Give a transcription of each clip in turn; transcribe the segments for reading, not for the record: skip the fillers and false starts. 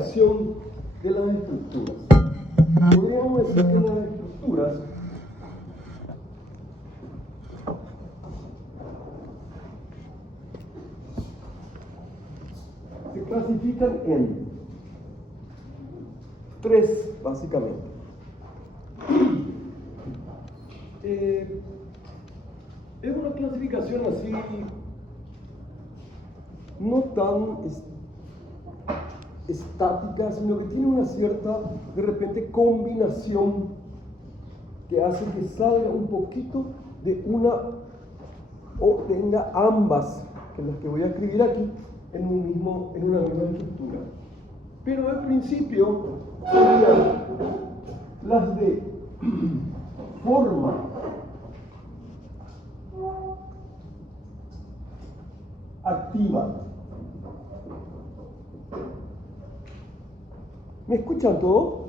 clasificación de las estructuras. Podríamos decir que las estructuras se clasifican en tres, básicamente. Es una clasificación así, no tan estática, sino que tiene una cierta, de repente, combinación que hace que salga un poquito de una o tenga ambas, que las que voy a escribir aquí, en una misma estructura. Pero al principio serían las de forma activa. ¿Me escuchan todos?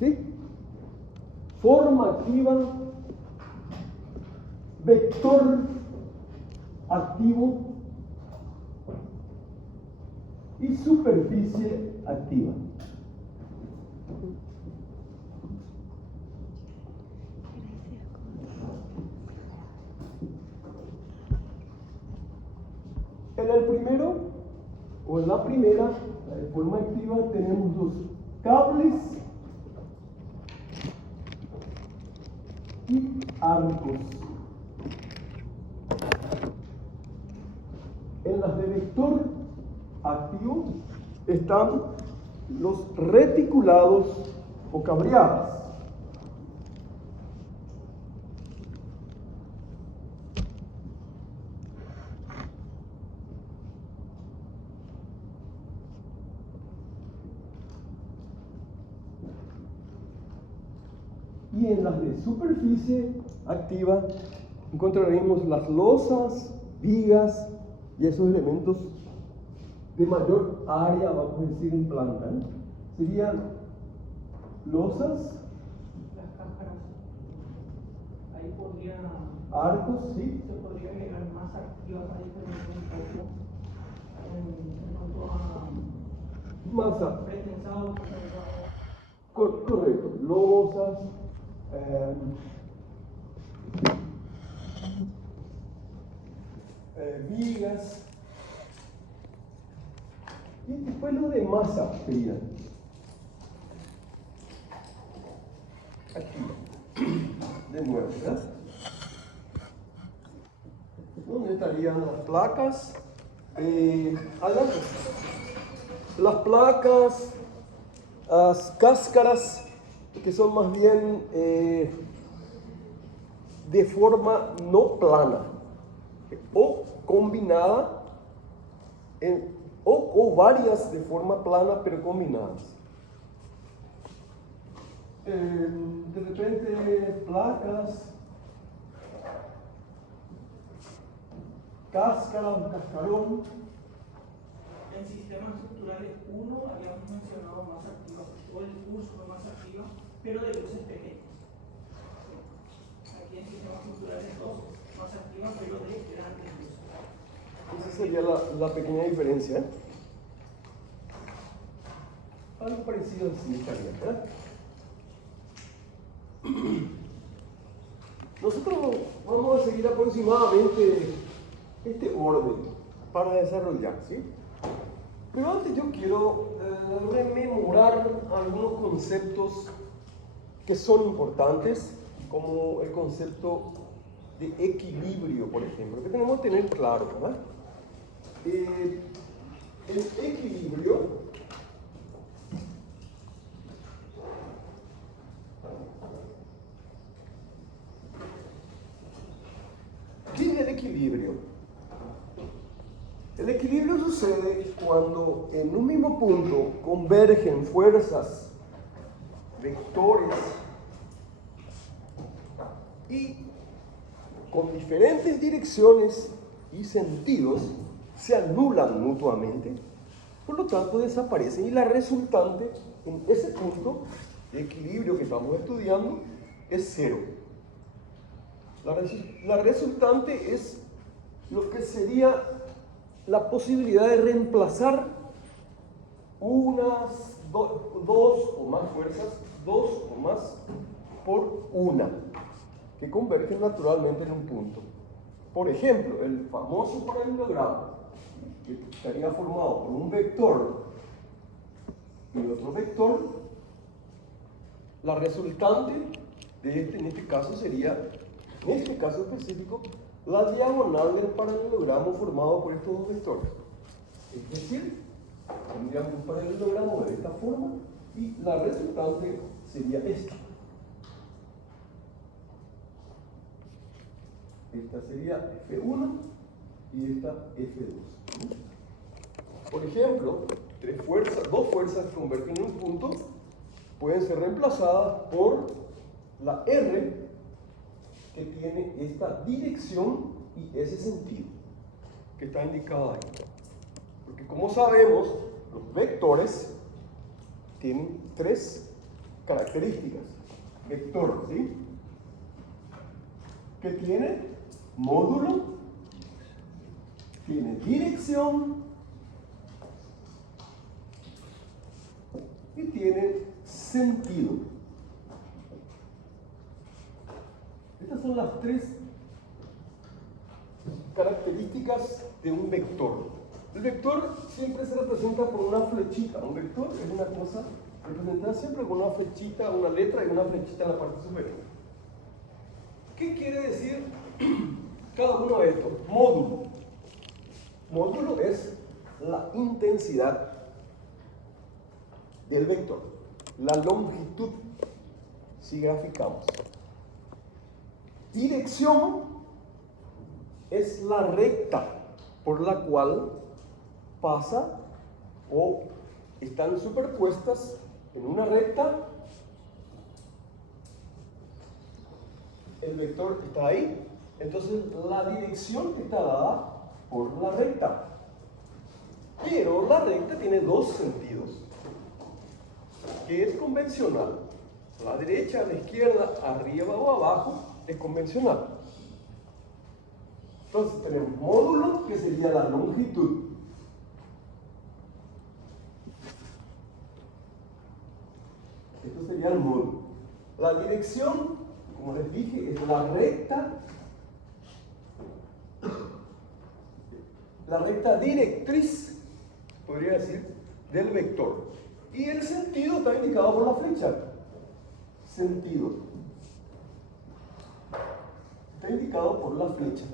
¿Sí? Forma activa, vector activo y superficie activa. En el primero, o en la primera, la de forma activa, tenemos los cables y arcos. En las de vector activo están los reticulados o cabreadas. Y en las de superficie activa encontraremos las losas, vigas y esos elementos de mayor área, vamos a decir, en planta. Serían losas, las cáscaras. Ahí podría, arcos, sí, se podría agregar más activas ahí también un poco en cuanto a masa, pretensado, correcto, losas, vigas, y después lo de masa sería aquí, de nuevo, ¿verdad? ¿Dónde estarían las placas? Adelante. Las placas, las cáscaras, que son más bien de forma no plana o combinada o varias de forma plana pero combinadas. De repente placas, cáscara o cascarón. en sistemas estructurales 1 habíamos mencionado más activas, todo el curso fue más activa, pero de luces pequeñas. Aquí en sistemas estructurales 2 más activa, pero de grandes luces. Esa sería la pequeña diferencia. Algo parecido así estaría, ¿verdad? Nosotros vamos a seguir aproximadamente este orden para desarrollar, ¿sí? Pero antes yo quiero rememorar algunos conceptos que son importantes, como el concepto de equilibrio, por ejemplo, que tenemos que tener claro, ¿verdad? El equilibrio ¿qué es el equilibrio? El equilibrio sucede cuando en un mismo punto convergen fuerzas, vectores y con diferentes direcciones y sentidos se anulan mutuamente, por lo tanto desaparecen y la resultante en ese punto de equilibrio que estamos estudiando es cero. La resultante es lo que sería la posibilidad de reemplazar dos o más fuerzas, dos o más por una, que convergen naturalmente en un punto. Por ejemplo, el famoso paralelogramo, que estaría formado por un vector y otro vector, la resultante de en este caso sería, en este caso específico, la diagonal del paralelogramo formado por estos dos vectores. Es decir, tendríamos un paralelogramo de esta forma y la resultante sería esta. Esta sería F1 y esta F2. Por ejemplo, dos fuerzas que convergen en un punto pueden ser reemplazadas por la R, que tiene esta dirección y ese sentido que está indicado ahí. Porque como sabemos, los vectores tienen tres características. Vector, ¿sí?, que tiene módulo, tiene dirección y tiene sentido. Estas son las tres características de un vector. El vector siempre se representa por una flechita. Un vector es una cosa representada siempre con una flechita, una letra y una flechita en la parte superior. ¿Qué quiere decir cada uno de estos? Módulo. Módulo es la intensidad del vector, la longitud, si graficamos. Dirección es la recta por la cual pasa o están superpuestas en una recta. El vector está ahí, entonces la dirección está dada por la recta. Pero la recta tiene dos sentidos, que es convencional. A la derecha, a la izquierda, arriba o abajo, es convencional. Entonces tenemos módulo, que sería la longitud. Esto sería el módulo. La dirección, como les dije, es la recta directriz, podría decir, del vector. Y el sentido está indicado por la flecha. Sentido. Está indicado por la flecha.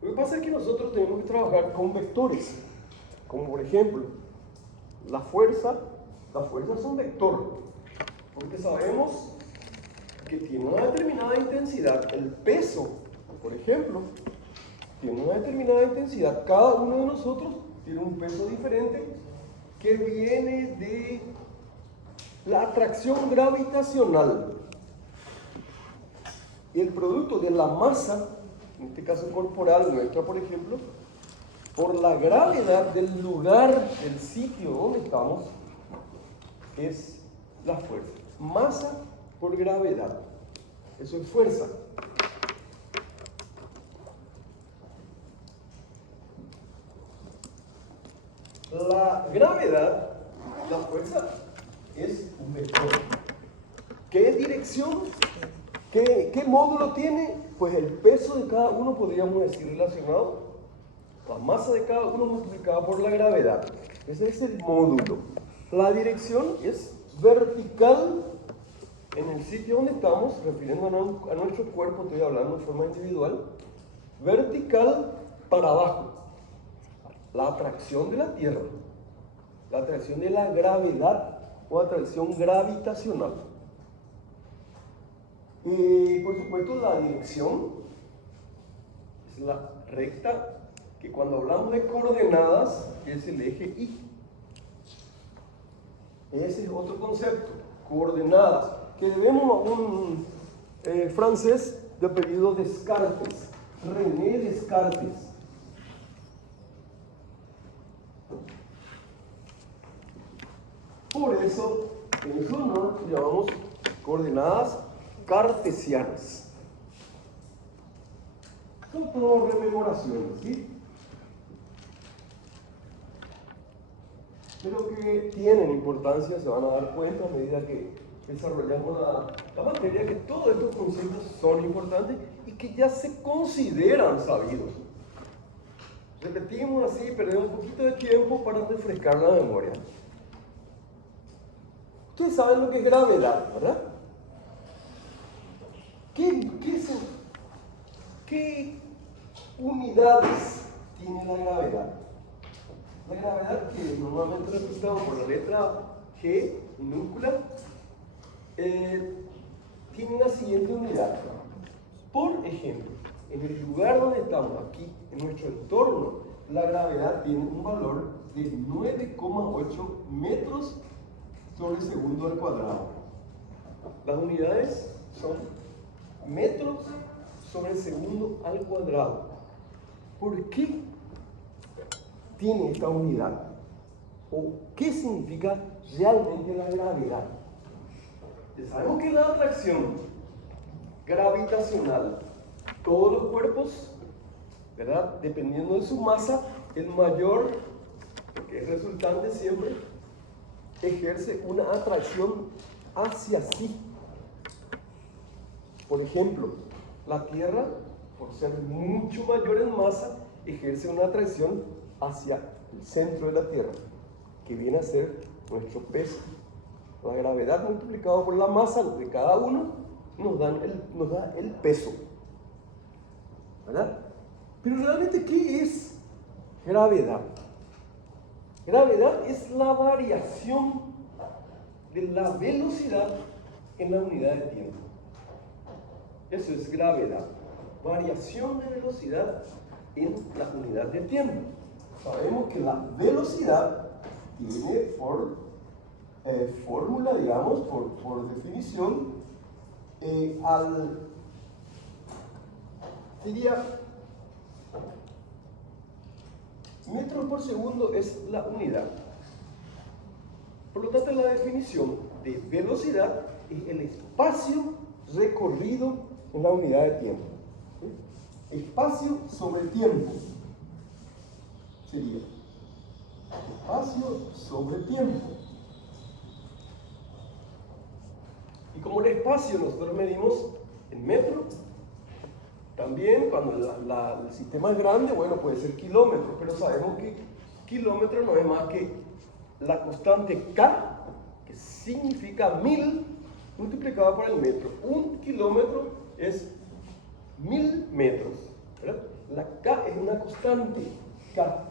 Lo que pasa es que nosotros tenemos que trabajar con vectores. Como por ejemplo, la fuerza es un vector. Porque sabemos que tiene una determinada intensidad. El peso, por ejemplo, tiene una determinada intensidad. Cada uno de nosotros tiene un peso diferente que viene de la atracción gravitacional. Y el producto de la masa, en este caso corporal nuestra, por ejemplo, por la gravedad del lugar, del sitio donde estamos, es la fuerza. Masa por gravedad. Eso es fuerza. La gravedad, la fuerza, es un vector. ¿Qué dirección? ¿Qué módulo tiene? Pues el peso de cada uno, podríamos decir, relacionado, la masa de cada uno multiplicada por la gravedad. Ese es el módulo. La dirección es vertical en el sitio donde estamos, refiriéndonos a nuestro cuerpo, estoy hablando de forma individual, vertical para abajo. La atracción de la Tierra, la atracción de la gravedad o atracción gravitacional. Y por supuesto la dirección es la recta, que cuando hablamos de coordenadas es el eje Y. Ese es otro concepto, coordenadas, que debemos a un francés de apellido Descartes, René Descartes. Por eso, en su honor, llamamos coordenadas cartesianas. Son todo rememoraciones, ¿sí? pero que tienen importancia, se van a dar cuenta a medida que desarrollamos la materia, que todos estos conceptos son importantes y que ya se consideran sabidos. Repetimos así, perdemos un poquito de tiempo para refrescar la memoria. Ustedes saben lo que es gravedad, ¿verdad? ¿Qué unidades tiene la gravedad? La gravedad, que normalmente representamos por la letra G minúscula, tiene una siguiente unidad. Por ejemplo, en el lugar donde estamos aquí, en nuestro entorno, la gravedad tiene un valor de 9,8 metros sobre segundo al cuadrado. Las unidades son metros sobre segundo al cuadrado. ¿Por qué tiene esta unidad? ¿O qué significa realmente la gravedad? Ya sabemos que la atracción gravitacional, todos los cuerpos, ¿verdad? Dependiendo de su masa, el mayor, que es resultante siempre, ejerce una atracción hacia sí. Por ejemplo, la Tierra, por ser mucho mayor en masa, ejerce una atracción hacia el centro de la Tierra, que viene a ser nuestro peso. La gravedad multiplicado por la masa de cada uno nos da el peso, ¿verdad? Pero realmente, ¿qué es gravedad? Gravedad es la variación de la velocidad en la unidad de tiempo. Eso es gravedad. Variación de velocidad en la unidad de tiempo. Sabemos que la velocidad tiene por fórmula, digamos, por definición, sería metros por segundo es la unidad. Por lo tanto, la definición de velocidad es el espacio recorrido en la unidad de tiempo. ¿Sí? Espacio sobre tiempo sería espacio sobre tiempo. Y como el espacio nosotros medimos en metros, también cuando el sistema es grande, bueno, puede ser kilómetros, pero sabemos que kilómetro no es más que la constante K, que significa 1000 multiplicado por el metro. Un kilómetro es 1000 metros, ¿verdad? La K es una constante K.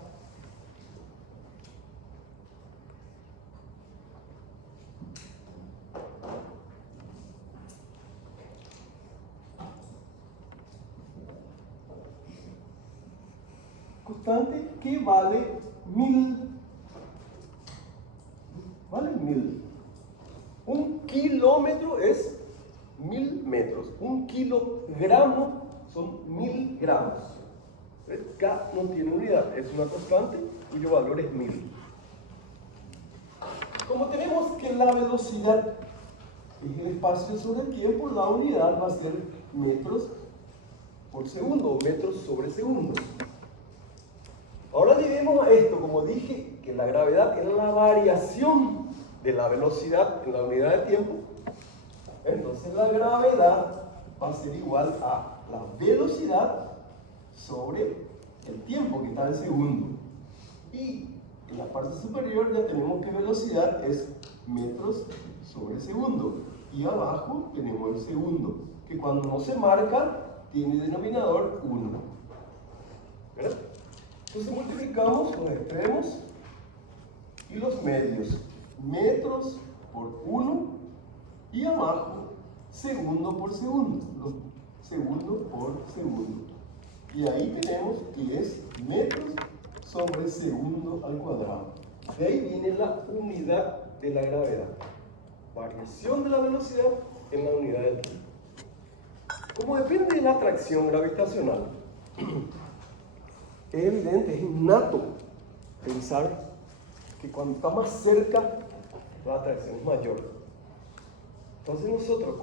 Constante que vale 1000. Vale 1000. Un kilómetro es 1000 metros. Un kilogramo son 1000 gramos. K no tiene unidad, es una constante cuyo valor es 1000. Como tenemos que la velocidad es el espacio sobre el tiempo, la unidad va a ser metros por segundo o metros sobre segundo. Ahora diremos a esto, como dije, que la gravedad es la variación de la velocidad en la unidad de tiempo. Entonces la gravedad va a ser igual a la velocidad sobre el tiempo, que está en segundo. Y en la parte superior ya tenemos que velocidad es metros sobre segundo. Y abajo tenemos el segundo, que cuando no se marca tiene denominador 1. ¿Verdad? Entonces multiplicamos los extremos y los medios. Metros por 1 y abajo segundo por segundo. Segundo por segundo. Y ahí tenemos que es metros sobre segundo al cuadrado. De ahí viene la unidad de la gravedad. Variación de la velocidad en la unidad del tiempo. Como depende de la atracción gravitacional, es evidente, es innato pensar que cuando está más cerca, la atracción es mayor. Entonces nosotros,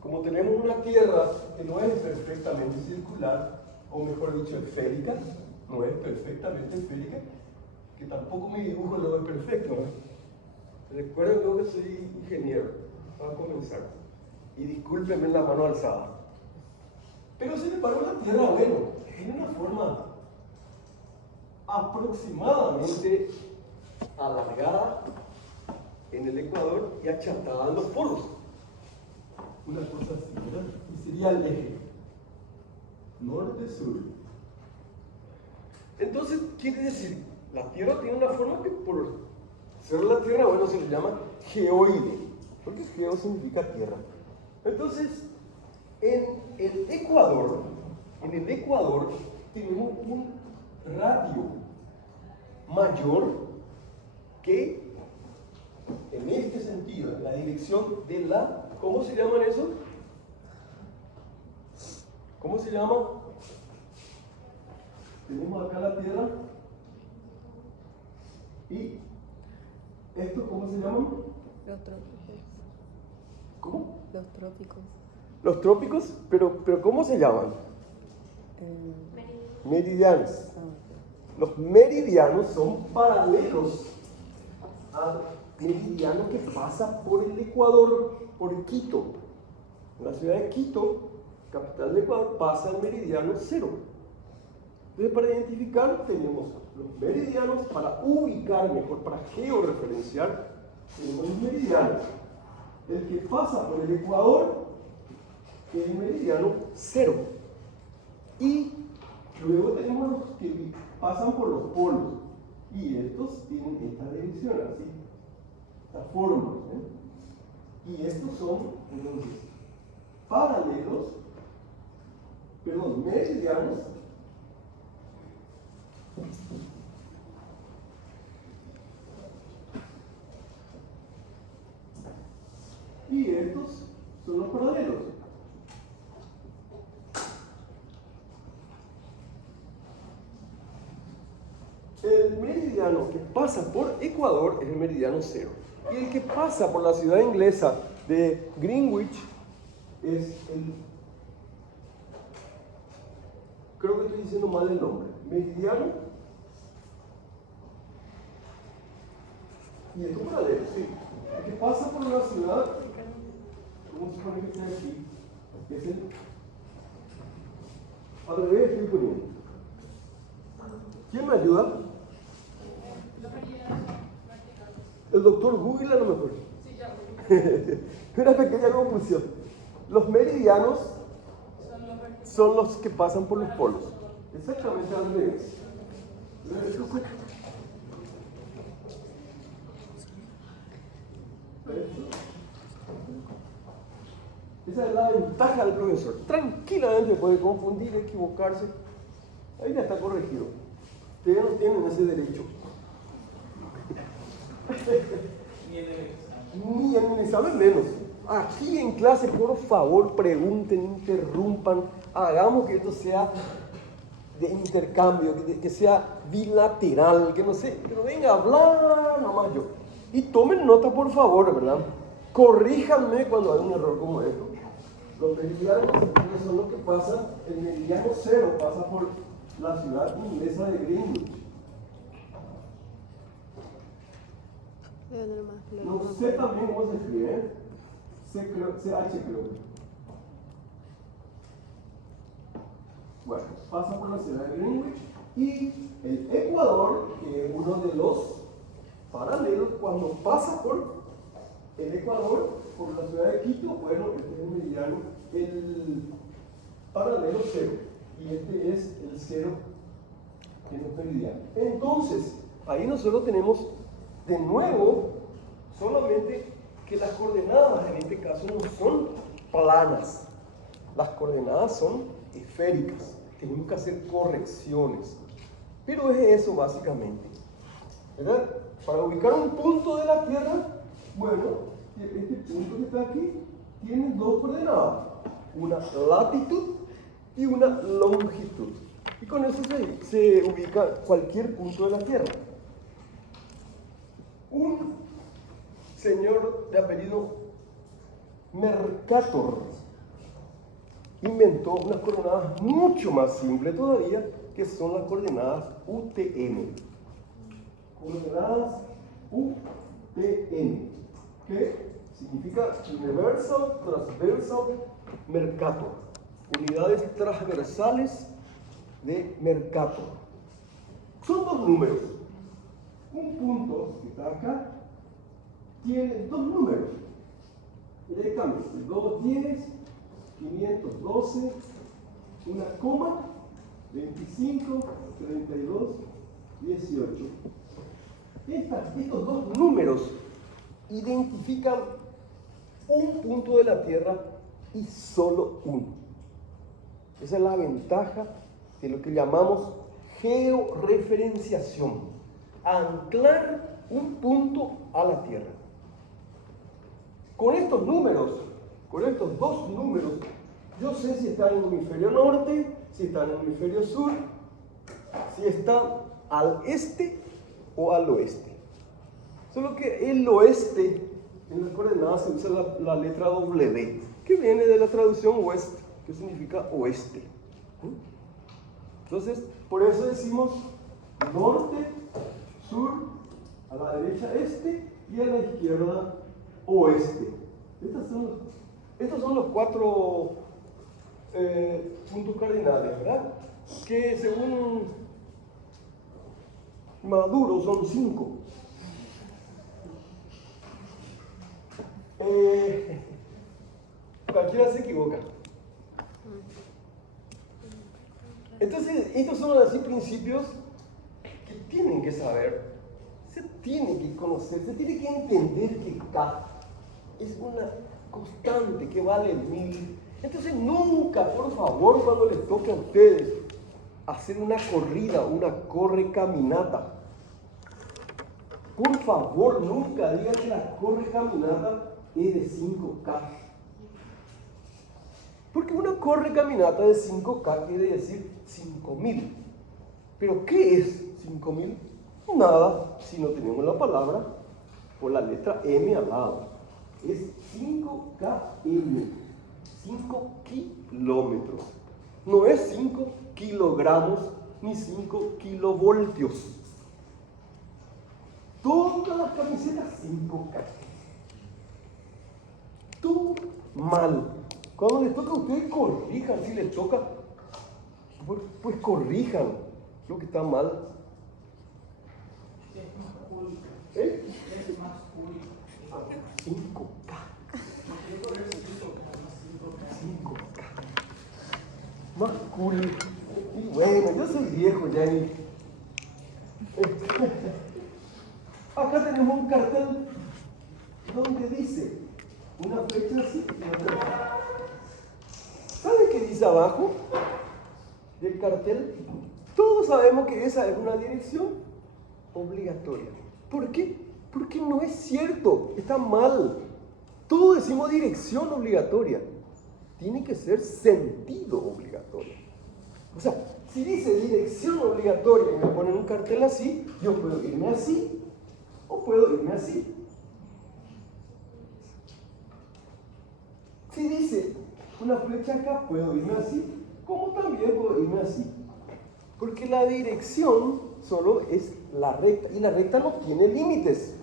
como tenemos una Tierra que no es perfectamente circular, o mejor dicho, esférica, no es perfectamente esférica, que tampoco mi dibujo lo es perfecto, ¿no? Recuerden luego que soy ingeniero, para comenzar. Y discúlpenme la mano alzada. Pero sin embargo la Tierra, bueno, tiene una forma aproximadamente alargada en el ecuador y achatada en los polos. Una cosa así, ¿verdad? Y sería el eje norte-sur. Entonces, quiere decir, la Tierra tiene una forma que por ser la Tierra, bueno, se le llama geoide, porque geo significa tierra. Entonces, en el Ecuador tenemos un radio mayor que en este sentido, en la dirección de la, ¿cómo se llaman eso? ¿Cómo se llama? Tenemos acá la Tierra y esto, ¿cómo se llaman? Los trópicos. ¿Cómo? Los trópicos. Los trópicos, pero ¿cómo se llaman? Meridianos. Los meridianos son paralelos al meridiano que pasa por el Ecuador, por Quito. En la ciudad de Quito, capital del Ecuador, pasa el meridiano 0. Entonces, para identificar, tenemos los meridianos, para ubicar mejor, para georreferenciar, tenemos los meridianos. El que pasa por el Ecuador es el meridiano 0. Y luego tenemos los que pasan por los polos. Y estos tienen esta dirección, así, esta forma. Y estos son, entonces, paralelos, perdón, meridianos. Y estos son los paralelos. El meridiano que pasa por Ecuador es el meridiano 0. Y el que pasa por la ciudad inglesa de Greenwich es el... Creo que estoy diciendo mal el nombre. Meridiano. Y es un paralelo, sí. El que pasa por una ciudad, ¿cómo se pone que está aquí? Es el... Al revés estoy poniendo. ¿Quién me ayuda? El doctor Google a lo mejor. Sí, ya. Una pequeña confusión. Los meridianos son los que pasan por los polos. Exactamente al revés. Esa es la ventaja del profesor. Tranquilamente puede confundir, equivocarse. Ahí ya está corregido. Ustedes no tienen ese derecho. Ni en el examen menos. Aquí en clase, por favor, pregunten, interrumpan, hagamos que esto sea de intercambio, que sea bilateral, que no sé, que no venga a hablar nomás yo. Y tomen nota, por favor, ¿verdad? Corríjanme cuando hay un error como esto. Los meridianos son los que pasan, el meridiano 0 pasa por la ciudad inglesa de Greenwich. No sé también cómo se escribe, CH creo. Bueno, pasa por la ciudad de Greenwich y el Ecuador, que es uno de los paralelos, cuando pasa por el Ecuador, por la ciudad de Quito, bueno, este es el meridiano, el paralelo 0, y este es el 0 en el meridiano. Entonces, ahí nosotros tenemos de nuevo solamente que las coordenadas en este caso no son planas, las coordenadas son esféricas, tenemos que hacer correcciones, pero es eso básicamente, ¿verdad? Para ubicar un punto de la Tierra, bueno, este punto que está aquí tiene dos coordenadas, una latitud y una longitud, y con eso se ubica cualquier punto de la Tierra. Un señor de apellido Mercator inventó unas coordenadas mucho más simples todavía, que son las coordenadas UTM. Coordenadas UTM, que significa Universal Transversal Mercator, unidades transversales de Mercator. Son dos números. Un punto que está acá tiene dos números. Directamente, 210, 512, una coma, 25, 32, 18. Estos dos números identifican un punto de la Tierra y solo uno. Esa es la ventaja de lo que llamamos georreferenciación. Anclar un punto a la Tierra. Con estos números, con estos dos números, yo sé si están en el hemisferio norte, si están en el hemisferio sur, si están al este o al oeste. Solo que el oeste, en las coordenadas se usa la letra W, que viene de la traducción west, que significa oeste. Entonces, por eso decimos norte, sur, a la derecha este y a la izquierda oeste. Estos son los cuatro puntos cardinales, ¿verdad? Que según Maduro son 5. Cualquiera se equivoca. Entonces, estos son así principios que tienen que saber, se tiene que conocer, se tiene que entender que K es una constante que vale 1000. Entonces nunca, por favor, cuando les toque a ustedes hacer una corrida, una corre-caminata, por favor, nunca digan que la corre-caminata es de 5K. Porque una corre-caminata de 5K quiere decir 5000. ¿Pero qué es 5000? Nada, si no tenemos la palabra o la letra M al lado. Es 5km, 5 kilómetros. No es 5 kilogramos ni 5 kilovoltios. Todas las camisetas 5K. Tú mal. Cuando les toca a ustedes, corrijan. Si les toca, pues corrijan lo que está mal. Es más cool. ¿Eh? Es más cool. 5K. 5K. Más cool. Y bueno, yo soy viejo ya. Acá tenemos un cartel donde dice una flecha así y otra así. ¿Saben qué dice abajo del cartel? Todos sabemos que esa es una dirección obligatoria. ¿Por qué? Porque no es cierto, está mal. Todos decimos dirección obligatoria. Tiene que ser sentido obligatorio. O sea, si dice dirección obligatoria y me ponen un cartel así, yo puedo irme así o puedo irme así. Si dice una flecha acá, puedo irme así, como también puedo irme así. Porque la dirección solo es la recta, y la recta no tiene límites.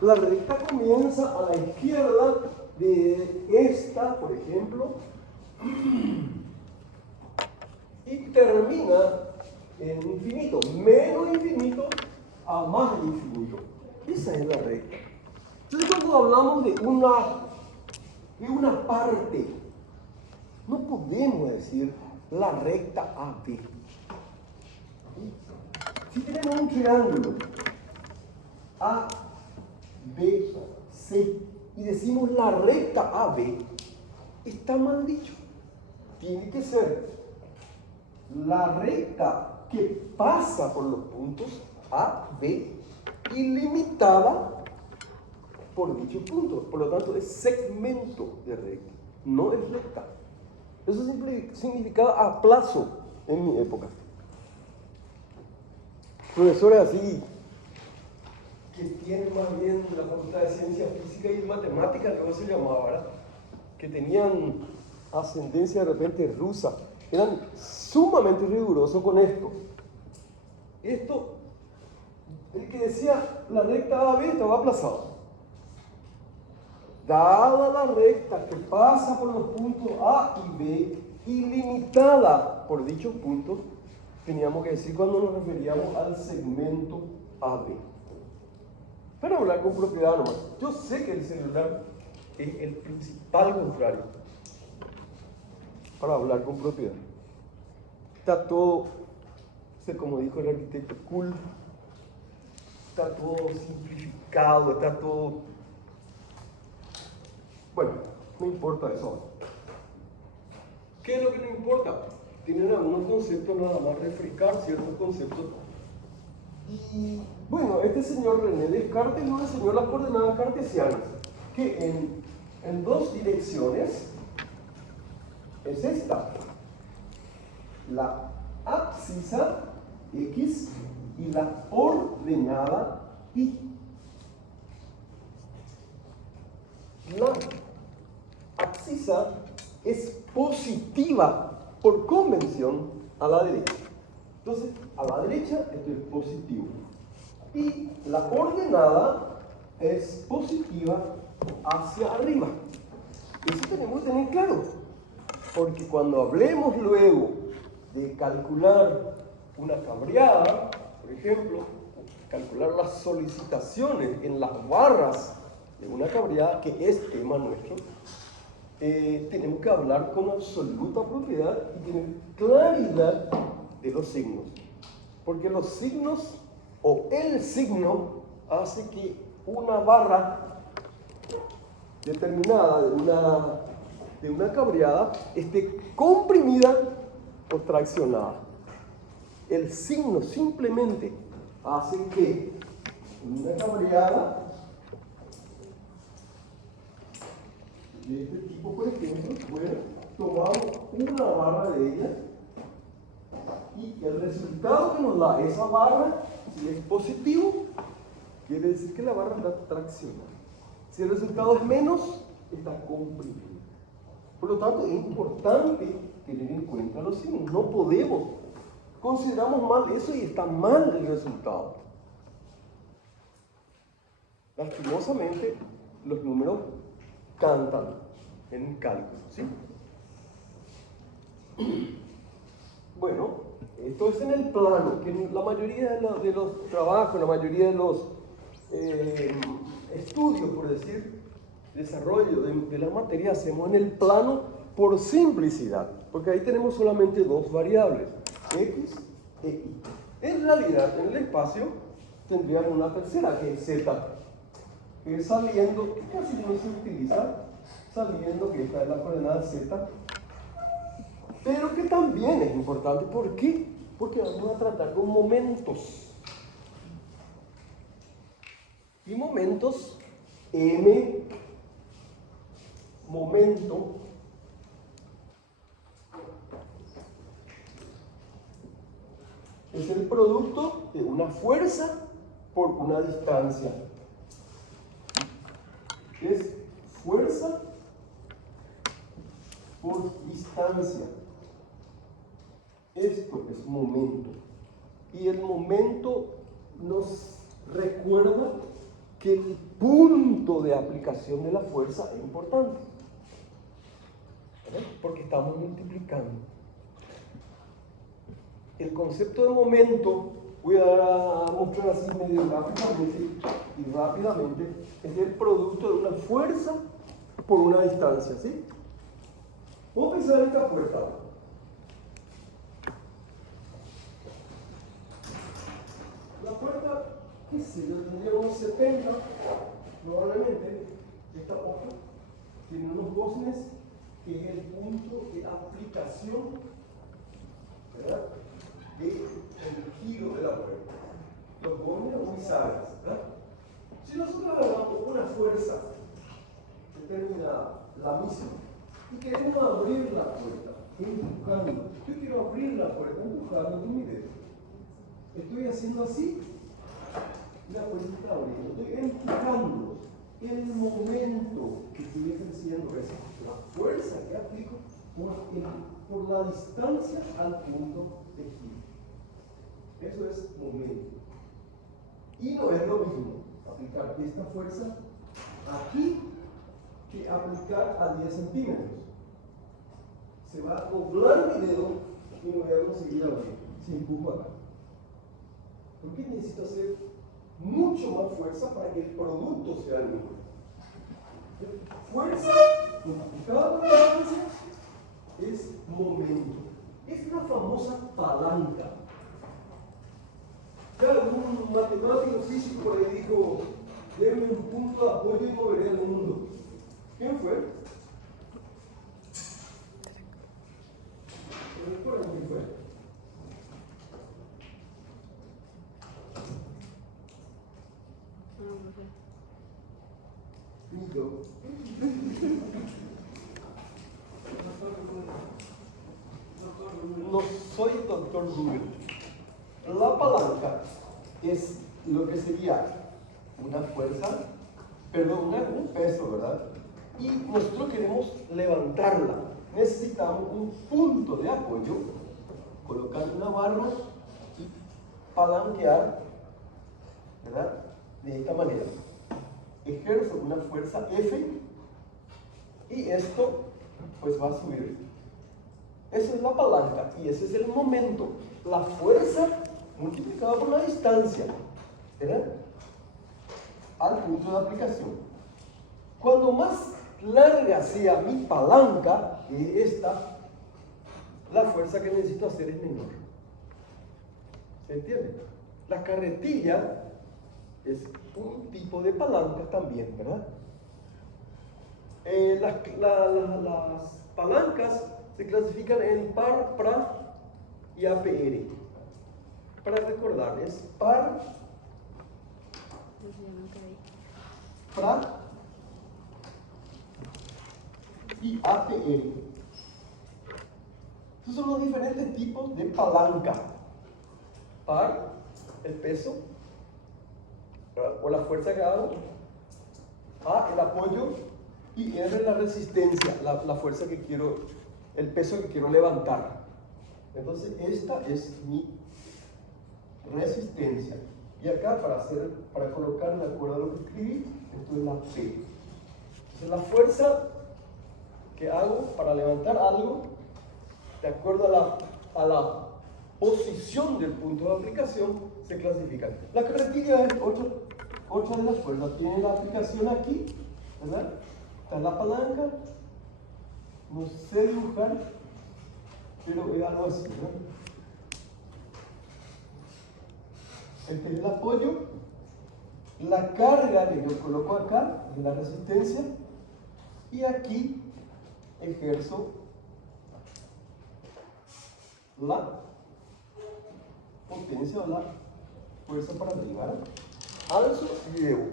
La recta comienza a la izquierda de esta, por ejemplo, y termina en infinito, menos infinito a más infinito. Esa es la recta. Entonces, cuando hablamos de una parte, no podemos decir la recta AB. Si tenemos un triángulo A, B, C y decimos la recta AB, está mal dicho. Tiene que ser la recta que pasa por los puntos A, B y limitada por dicho punto. Por lo tanto, es segmento de recta, no es recta. Eso significaba a plazo en mi época. Profesores así, que tienen más bien la Facultad de Ciencia Física y Matemáticas, luego se llamaba, ¿verdad? Que tenían ascendencia de repente rusa, eran sumamente rigurosos con esto. Esto el que decía la recta AB estaba aplazado. Dada la recta que pasa por los puntos A y B, ilimitada por dichos puntos, teníamos que decir cuando nos referíamos al segmento AB. Para hablar con propiedad nomás. Yo sé que el celular es el principal contrario para hablar con propiedad. Está todo, como dijo el arquitecto Kuhl, está todo simplificado, está todo... Bueno, no importa eso ahora. ¿Qué es lo que no importa? Tienen algunos conceptos nada más, refrescar ciertos conceptos. Y bueno, este señor René Descartes nos enseñó las coordenadas cartesianas, que en dos direcciones es esta, la abscisa X y la ordenada Y. La abscisa es positiva por convención a la derecha. Entonces, a la derecha esto es positivo. Y la ordenada es positiva hacia arriba. Eso tenemos que tener claro. Porque cuando hablemos luego de calcular una cabreada, por ejemplo, calcular las solicitaciones en las barras de una cabreada, que es tema nuestro, tenemos que hablar con absoluta propiedad y tener claridad de los signos. Porque los signos o el signo hace que una barra determinada de una cabreada esté comprimida o traccionada. El signo simplemente hace que una cabreada de este tipo, por ejemplo, tomamos una barra de ella y el resultado que nos da esa barra, si es positivo, quiere decir que la barra está traccionada. Si el resultado es menos, está comprimida. Por lo tanto, es importante tener en cuenta los signos. No podemos. Consideramos mal eso y está mal el resultado. Lastimosamente, los números cantan en el cálculo, ¿sí? Bueno, esto es en el plano, que la mayoría de los trabajos, la mayoría de los estudios, por decir, desarrollo de la materia, hacemos en el plano por simplicidad, porque ahí tenemos solamente dos variables, X e Y. En realidad, en el espacio tendríamos una tercera, que es Z, que es saliendo, que casi no se utiliza, saliendo que esta es la coordenada Z, pero que también es importante. ¿Por qué? Porque vamos a tratar con momentos. Y momentos, M, momento, es el producto de una fuerza por una distancia. Es fuerza por distancia. Esto es momento. Y el momento nos recuerda que el punto de aplicación de la fuerza es importante. ¿Verdad? Porque estamos multiplicando. El concepto de momento, voy a mostrar así medio gráficamente y rápidamente, es el producto de una fuerza por una distancia, ¿sí? Vamos a pensar en esta puerta. La puerta, qué sé yo, tendría unos 70, probablemente. Esta hoja tiene unos goznes, que es el punto de aplicación, ¿verdad?, del giro de la puerta. Los goznes o bisagras, ¿verdad? Si nosotros agarramos una fuerza determinada, la misma, y queremos abrir la puerta, empujando. Yo quiero abrir la puerta empujando con mi dedo. Estoy haciendo así, y la puerta está abriendo. Estoy empujando. El momento que estoy ejerciendo es la fuerza que aplico por la distancia al punto de giro. Eso es momento. Y no es lo mismo aplicar esta fuerza aquí que aplicar a 10 centímetros. Se va a doblar mi dedo y no voy a conseguir abrir si empujo acá. Porque necesito hacer mucho más fuerza para que el producto sea el mismo. Fuerza multiplicada por distancia es momento. Es una famosa palanca. Ya un matemático físico por ahí dijo, déme un punto de apoyo y moveré el mundo. ¿Quién fue? ¿No recuerdan quién fue? Ni yo. No soy doctor Google. La palanca es lo que sería una fuerza, perdón, un peso, ¿verdad? Y nosotros queremos levantarla. Necesitamos un punto de apoyo, colocar una barra y palanquear, ¿verdad? De esta manera. Ejerzo una fuerza F y esto pues va a subir. Esa es la palanca y ese es el momento. La fuerza multiplicada por la distancia, ¿verdad? Al punto de aplicación. Cuando más larga sea mi palanca, que esta, la fuerza que necesito hacer es menor. ¿Se entiende? La carretilla es un tipo de palanca también, ¿verdad? Las palancas se clasifican en par, pra y APR. Para recordar, es par, pra y APR. Estos son los diferentes tipos de palanca. Par, el peso, o la fuerza que hago. A, el apoyo. Y R, la resistencia, la fuerza que quiero, el peso que quiero levantar. Entonces, esta es mi resistencia. Y acá, para colocar de acuerdo a lo que escribí, esto es la P. Entonces, la fuerza que hago para levantar algo, de acuerdo a la posición del punto de aplicación, se clasifica. La carretilla es otra de las fuerzas. Tiene la aplicación aquí, ¿verdad? Está la palanca. No sé dibujar, pero es algo así, ¿no? Este es el apoyo. La carga que yo coloco acá es la resistencia. Y aquí ejerzo la potencia o la fuerza para arriba. Alzo y llevo.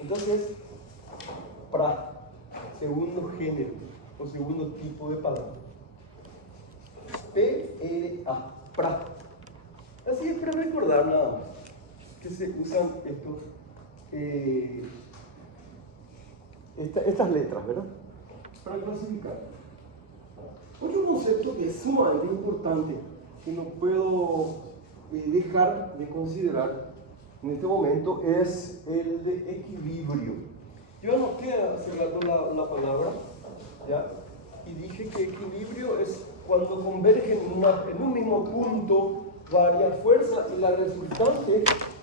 Entonces, pra, segundo género o segundo tipo de palanca. P-R-A, pra. Así es para recordar nada más que se usan estas letras, ¿verdad? Para clasificar. Otro concepto que es sumamente importante, que no puedo dejar de considerar en este momento, es el de equilibrio. Yo anoté hace rato la palabra, ¿ya? Y dije que equilibrio es cuando convergen en un mismo punto varias fuerzas y la resultante,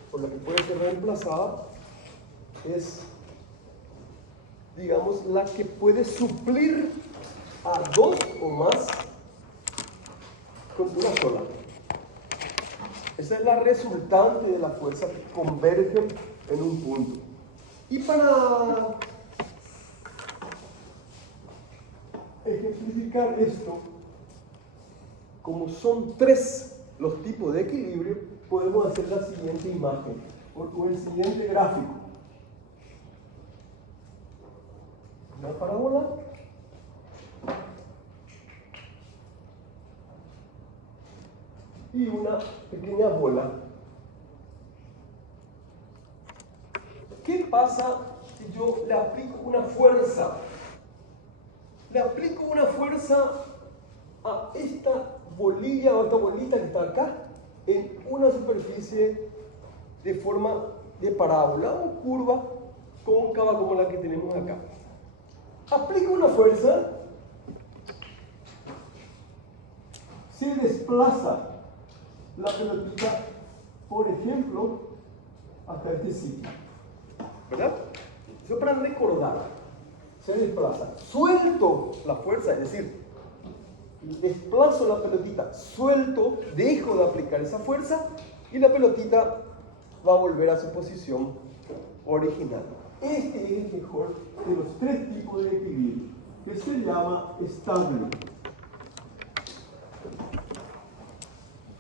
por la que puede ser reemplazada, es, digamos, la que puede suplir a dos o más con una sola. Esa es la resultante de la fuerza que convergen en un punto. Y para ejemplificar esto, como son tres los tipos de equilibrio, podemos hacer la siguiente imagen o el siguiente gráfico. Una parábola. Y una pequeña bola. ¿Qué pasa si yo le aplico una fuerza? Le aplico una fuerza a esta bolilla o esta bolita que está acá en una superficie de forma de parábola o curva cóncava como la que tenemos acá. Aplico una fuerza, se desplaza la pelotita, por ejemplo, hasta este sitio, ¿verdad? Eso para recordar, se desplaza. Suelto la fuerza, es decir, desplazo la pelotita, suelto, dejo de aplicar esa fuerza y la pelotita va a volver a su posición original. Este es el mejor de los tres tipos de equilibrio, que se llama estable.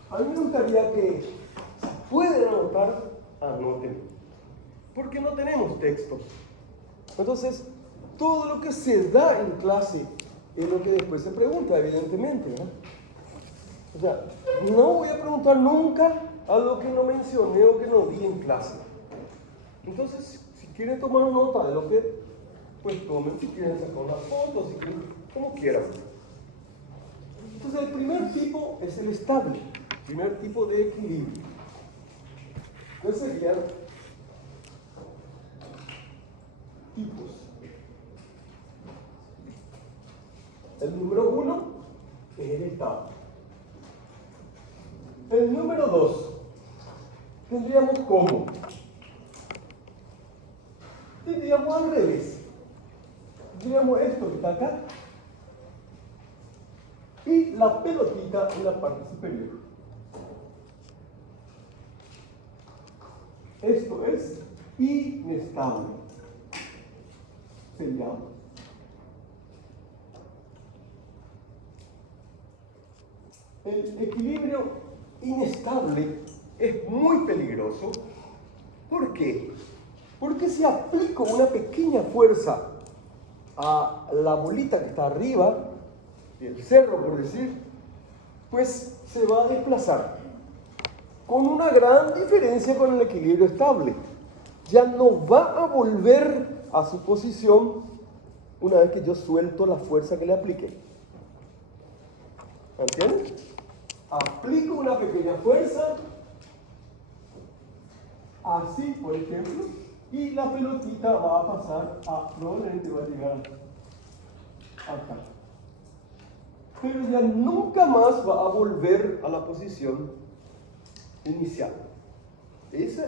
A mí me gustaría que, si pueden anotar, anoten, porque no tenemos textos. Entonces, todo lo que se da en clase es lo que después se pregunta, evidentemente, ¿verdad? O sea, no voy a preguntar nunca algo que no mencioné o que no di en clase. Entonces, si quieren tomar nota de lo que, pues tomen, si quieren sacar una foto, si quieren, como quieran. Entonces, el primer tipo es el estable, el primer tipo de equilibrio. Entonces serían tipos. El número 1 es el estable. El número 2 tendríamos como. Tendríamos al revés. Tendríamos esto que está acá y la pelotita en la parte superior. Esto es inestable. Se llama. El equilibrio inestable es muy peligroso. ¿Por qué? Porque si aplico una pequeña fuerza a la bolita que está arriba del cerro, por decir, pues se va a desplazar con una gran diferencia con el equilibrio estable. Ya no va a volver a su posición una vez que yo suelto la fuerza que le apliqué. ¿Entienden? Aplico una pequeña fuerza, así por ejemplo, y la pelotita va a pasar probablemente va a llegar acá. Pero ya nunca más va a volver a la posición inicial. Esa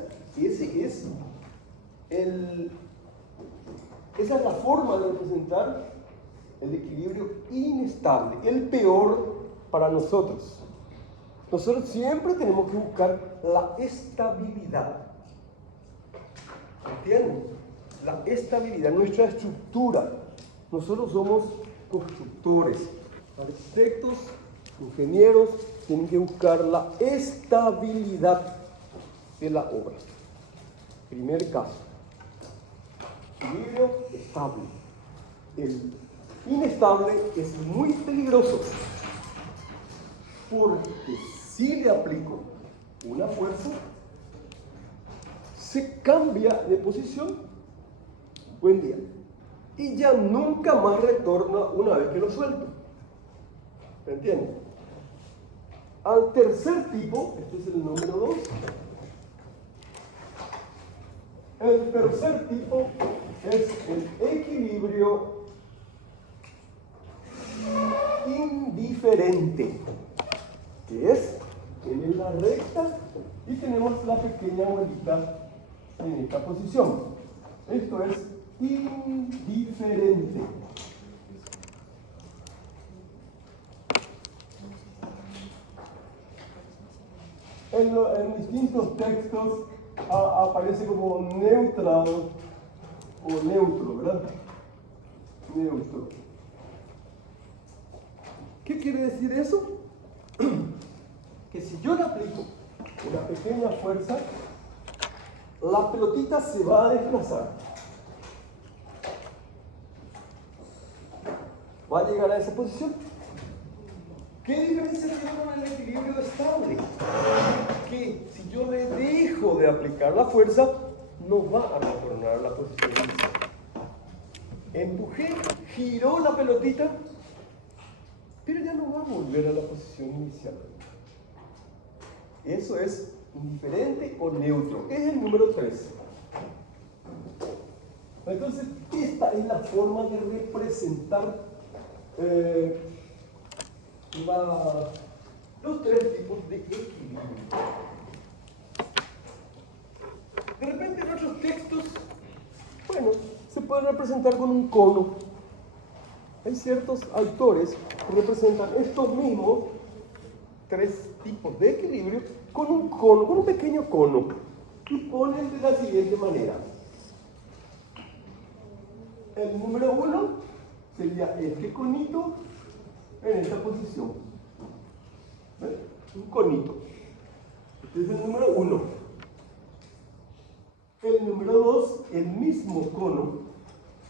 es la forma de representar el equilibrio inestable, el peor para nosotros. Nosotros siempre tenemos que buscar la estabilidad. ¿Entienden? La estabilidad, nuestra estructura. Nosotros somos constructores, arquitectos, ingenieros, tienen que buscar la estabilidad de la obra. Primer caso. Equilibrio estable. El inestable es muy peligroso porque si le aplico una fuerza, se cambia de posición, buen día, y ya nunca más retorna una vez que lo suelto. ¿Me entienden? Al tercer tipo, este es el número 2, el tercer tipo es el equilibrio indiferente, que es en la recta y tenemos la pequeña bolita en esta posición. Esto es indiferente. En distintos textos aparece como neutral o neutro, ¿verdad? Neutro. ¿Qué quiere decir eso? Que si yo le aplico una pequeña fuerza, la pelotita se va a desplazar. Va a llegar a esa posición. ¿Qué diferencia tiene con el equilibrio estable? Que si yo le dejo de aplicar la fuerza, no va a retornar a la posición inicial. Empujé, giró la pelotita, pero ya no va a volver a la posición inicial. Eso es indiferente o neutro. Es el número 3. Entonces, esta es la forma de representar los 3 tipos de equilibrio. De repente en otros textos, bueno, se puede representar con un cono. Hay ciertos autores que representan estos mismos 3 tipos de equilibrio con un cono, con un pequeño cono, y ponen de la siguiente manera. El número 1 sería este conito en esta posición. ¿Ven? Un conito. Este es el número 1. El número 2, el mismo cono,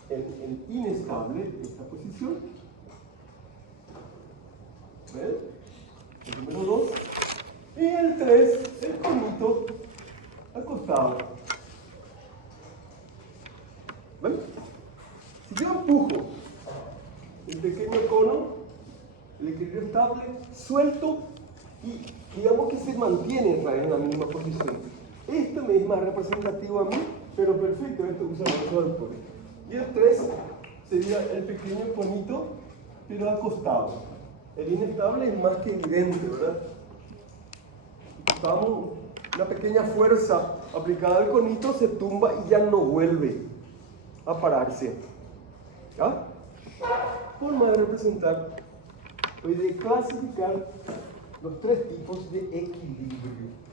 el inestable, esta posición. ¿Ven? El número 2. Y el 3, el conito acostado. ¿Ven? Si yo empujo el pequeño cono, el equilibrio estable, suelto y digamos que se mantiene en la misma posición. Esto me es más representativo a mí, pero perfecto, esto usa los autores. Y el 3 sería el pequeño conito, pero acostado. El inestable es más que evidente, ¿verdad? Vamos, una pequeña fuerza aplicada al conito se tumba y ya no vuelve a pararse. ¿Ya? Forma de representar, o de clasificar los 3 tipos de equilibrio.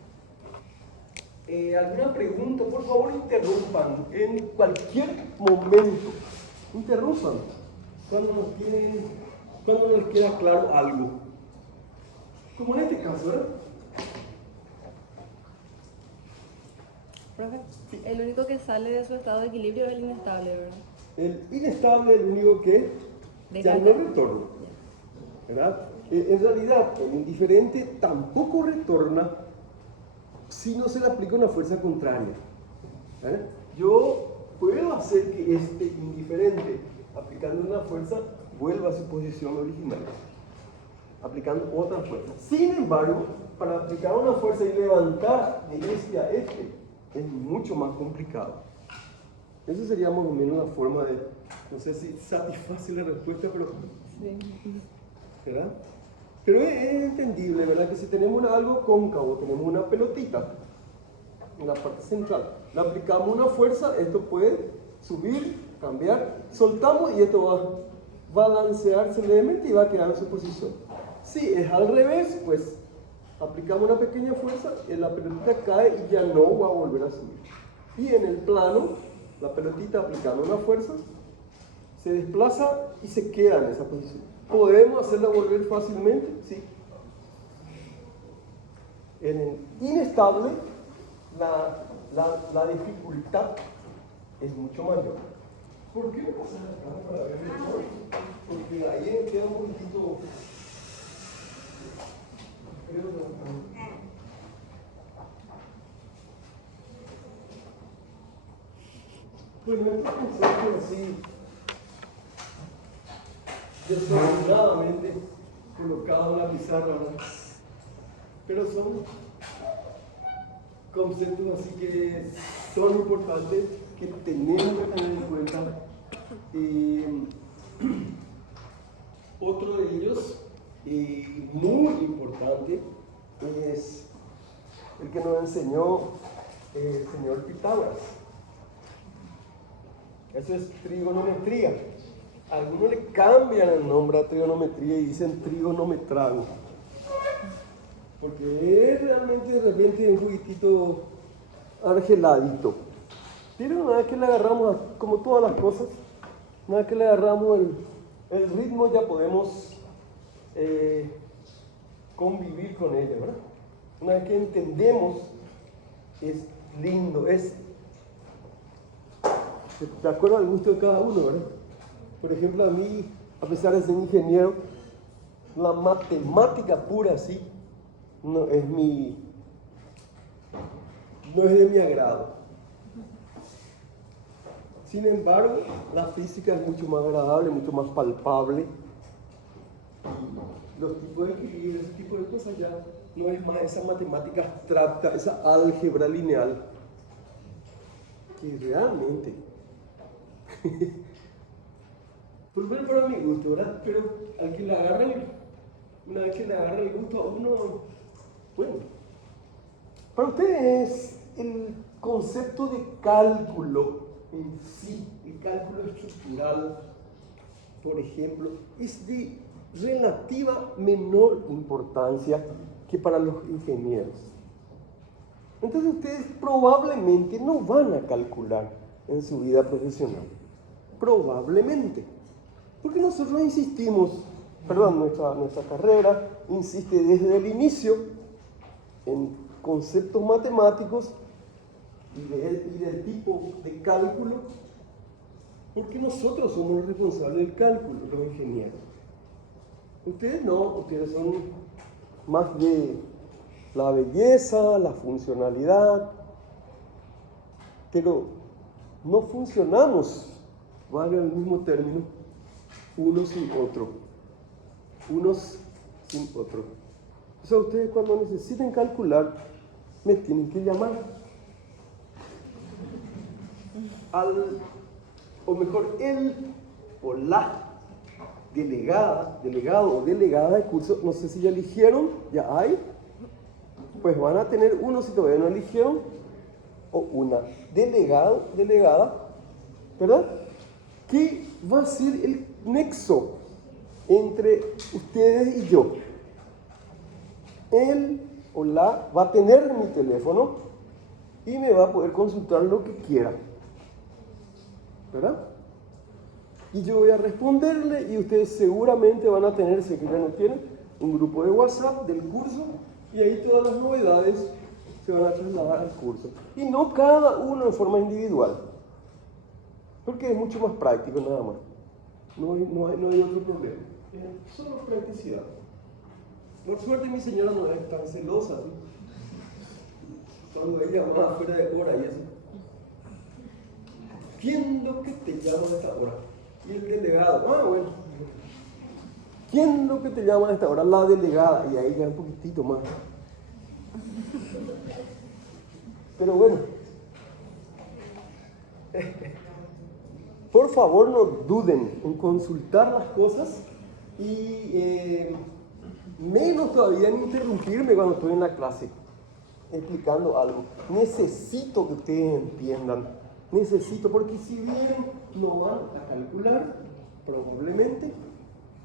¿Alguna pregunta? Por favor, interrumpan en cualquier momento. Interrumpan cuando no les queda claro algo. Como en este caso, ¿verdad? Profe, el único que sale de su estado de equilibrio es el inestable, ¿verdad? El inestable es el único que ya no retorna, ¿verdad? En realidad, el indiferente tampoco retorna si no se le aplica una fuerza contraria. Yo puedo hacer que este indiferente, aplicando una fuerza, vuelva a su posición original, aplicando otra fuerza. Sin embargo, para aplicar una fuerza y levantar de este a este, es mucho más complicado. Eso sería más o menos una forma de, no sé si satisface la respuesta, pero Sí. ¿verdad? Pero es entendible, ¿verdad? Que si tenemos algo cóncavo, tenemos una pelotita en la parte central, le aplicamos una fuerza, esto puede subir, cambiar, soltamos y esto va a balancearse levemente y va a quedar en su posición. Si es al revés, pues aplicamos una pequeña fuerza, la pelotita cae y ya no va a volver a subir. Y en el plano, la pelotita aplicando una fuerza, se desplaza y se queda en esa posición. ¿Podemos hacerla volver fácilmente? Sí. En el inestable, la dificultad es mucho mayor. ¿Por qué no pasar acá para ver mejor? Porque ahí queda un poquito... Creo que... Pues me pensé que así, desordenadamente colocado en la pizarra, ¿verdad? Pero son conceptos así que son importantes, que tenemos que tener en cuenta. Otro de ellos, muy importante, es el que nos enseñó el señor Pitágoras. Eso es trigonometría. Algunos le cambian el nombre a trigonometría y dicen trigonometrago. Porque es realmente de repente un juguetito argeladito. Pero una vez que le agarramos, como todas las cosas, una vez que le agarramos el ritmo ya podemos convivir con ella, ¿verdad? Una vez que entendemos, es lindo, es de acuerdo al gusto de cada uno, ¿verdad? Por ejemplo, a mí, a pesar de ser ingeniero, la matemática pura así no es de mi agrado. Sin embargo, la física es mucho más agradable, mucho más palpable. Y los tipos de equilibrio, ese tipo de cosas ya no es más esa matemática abstracta, esa álgebra lineal, que realmente, por lo menos para mi gusto, ¿verdad? Pero al que le agarre, una vez que le agarre el gusto a uno, bueno, para ustedes el concepto de cálculo en sí, el cálculo estructural, por ejemplo, es de relativa menor importancia que para los ingenieros. Entonces ustedes probablemente no van a calcular en su vida profesional. Probablemente. Porque nosotros insistimos, nuestra carrera insiste desde el inicio en conceptos matemáticos y del tipo de cálculo, porque nosotros somos los responsables del cálculo, los ingenieros. Ustedes no, ustedes son más de la belleza, la funcionalidad, pero no funcionamos, vale el mismo término, uno sin otro. Unos sin otro. O sea, ustedes cuando necesiten calcular, me tienen que llamar. O mejor, él o la delegado o delegada de curso, no sé si ya eligieron, ya hay, pues van a tener uno si todavía no eligieron, o una delegada, ¿verdad? Que va a ser el nexo entre ustedes y yo. Él o la va a tener mi teléfono y me va a poder consultar lo que quiera, ¿verdad? Y yo voy a responderle y ustedes seguramente van a tener, si es que ya no tienen, un grupo de WhatsApp del curso y ahí todas las novedades se van a trasladar al curso. Y no cada uno en forma individual, porque es mucho más práctico nada más. No hay otro problema. Es solo practicidad. Por suerte mi señora no es tan celosa, ¿sí? Cuando ella va fuera de hora y eso. ¿Quién lo que te llama a esta hora? Y el delegado, bueno. ¿Quién lo que te llama a esta hora? La delegada. Y ahí ya un poquitito más. Pero bueno. Por favor, no duden en consultar las cosas y menos todavía en interrumpirme cuando estoy en la clase explicando algo. Necesito que ustedes entiendan. Necesito, porque si bien no van a calcular, probablemente,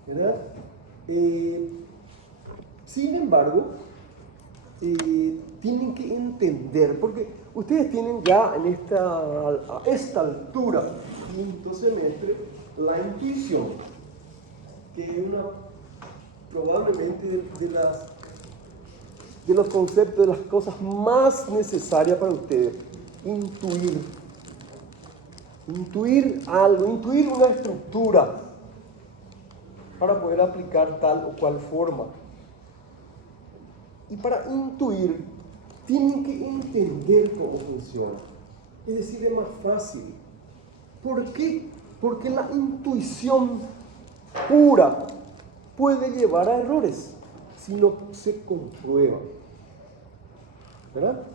¿verdad? Sin embargo, tienen que entender, porque ustedes tienen ya a esta altura, quinto semestre, la intuición, que es probablemente de los conceptos, de las cosas más necesarias para ustedes. Intuir algo, intuir una estructura para poder aplicar tal o cual forma. Y para intuir, tienen que entender cómo funciona. Es decir, es más fácil. ¿Por qué? Porque la intuición pura puede llevar a errores si no se comprueba. ¿Verdad?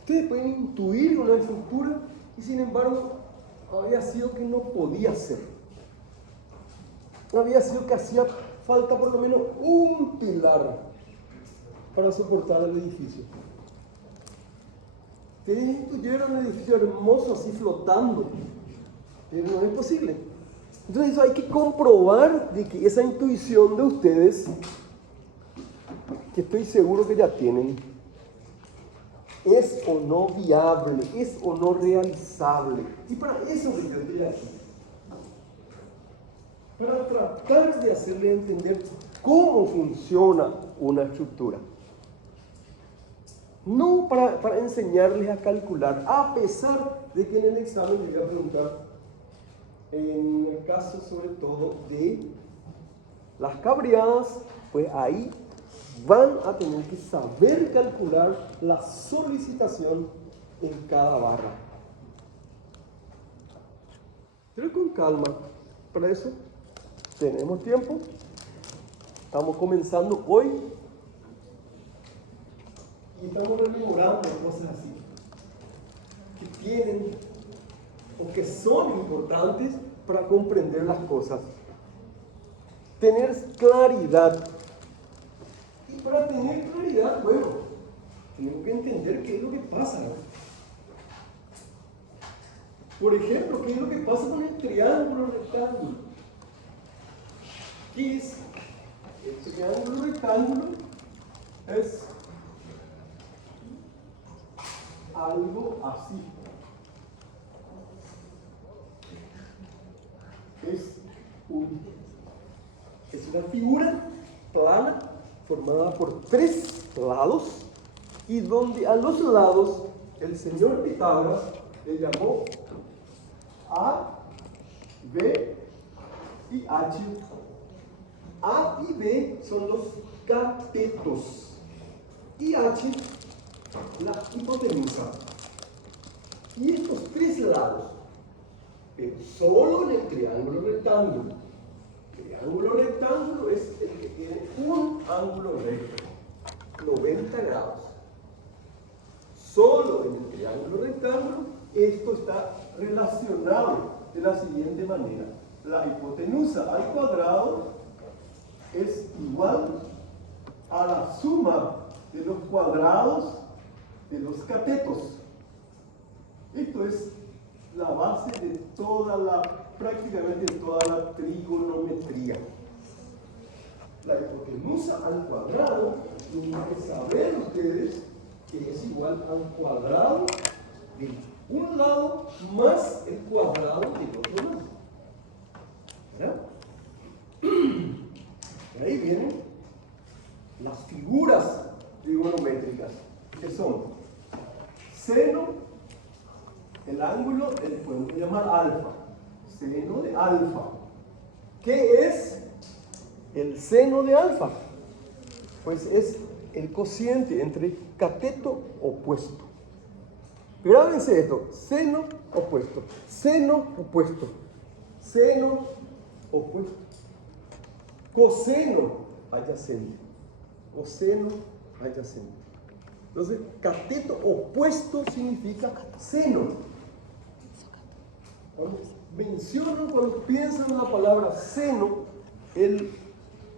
Ustedes pueden intuir una estructura y sin embargo había sido que no podía ser. Había sido que hacía falta por lo menos un pilar para soportar el edificio. Ustedes intuyeron un edificio hermoso así flotando, pero no es posible. Entonces eso hay que comprobar de que esa intuición de ustedes, que estoy seguro que ya tienen, es o no viable, es o no realizable. Y para eso yo estoy aquí. Para tratar de hacerle entender cómo funciona una estructura. No para enseñarles a calcular, a pesar de que en el examen les voy a preguntar, en el caso sobre todo de las cabriadas, pues ahí van a tener que saber calcular la solicitación en cada barra. Pero con calma, para eso tenemos tiempo. Estamos comenzando hoy y estamos rememorando cosas así, que tienen o que son importantes para comprender las cosas. Tener claridad. Y para tener claridad, bueno, tenemos que entender qué es lo que pasa, ¿no? Por ejemplo, ¿qué es lo que pasa con el triángulo rectángulo? ¿Qué es? El triángulo rectángulo es algo así. Es una figura plana formada por tres lados y donde a los lados el señor Pitágoras le llamó A, B y H. A y B son los catetos y H la hipotenusa. Y estos tres lados, pero solo en el triángulo rectángulo. El triángulo rectángulo es el que tiene un ángulo recto, 90 grados. Solo en el triángulo rectángulo esto está relacionado de la siguiente manera. La hipotenusa al cuadrado es igual a la suma de los cuadrados de los catetos. Esto es la base de prácticamente toda la trigonometría. La hipotenusa al cuadrado, tienen que saber ustedes que es igual al cuadrado de un lado más el cuadrado del otro lado. ¿Verdad? Y ahí vienen las figuras trigonométricas, que son seno, el ángulo, podemos llamar alfa, seno de alfa. ¿Qué es el seno de alfa? Pues es el cociente entre cateto opuesto. Grábense esto: seno opuesto, seno opuesto, seno opuesto, coseno adyacente, coseno adyacente. Entonces, cateto opuesto significa seno. Cuando piensan en la palabra seno,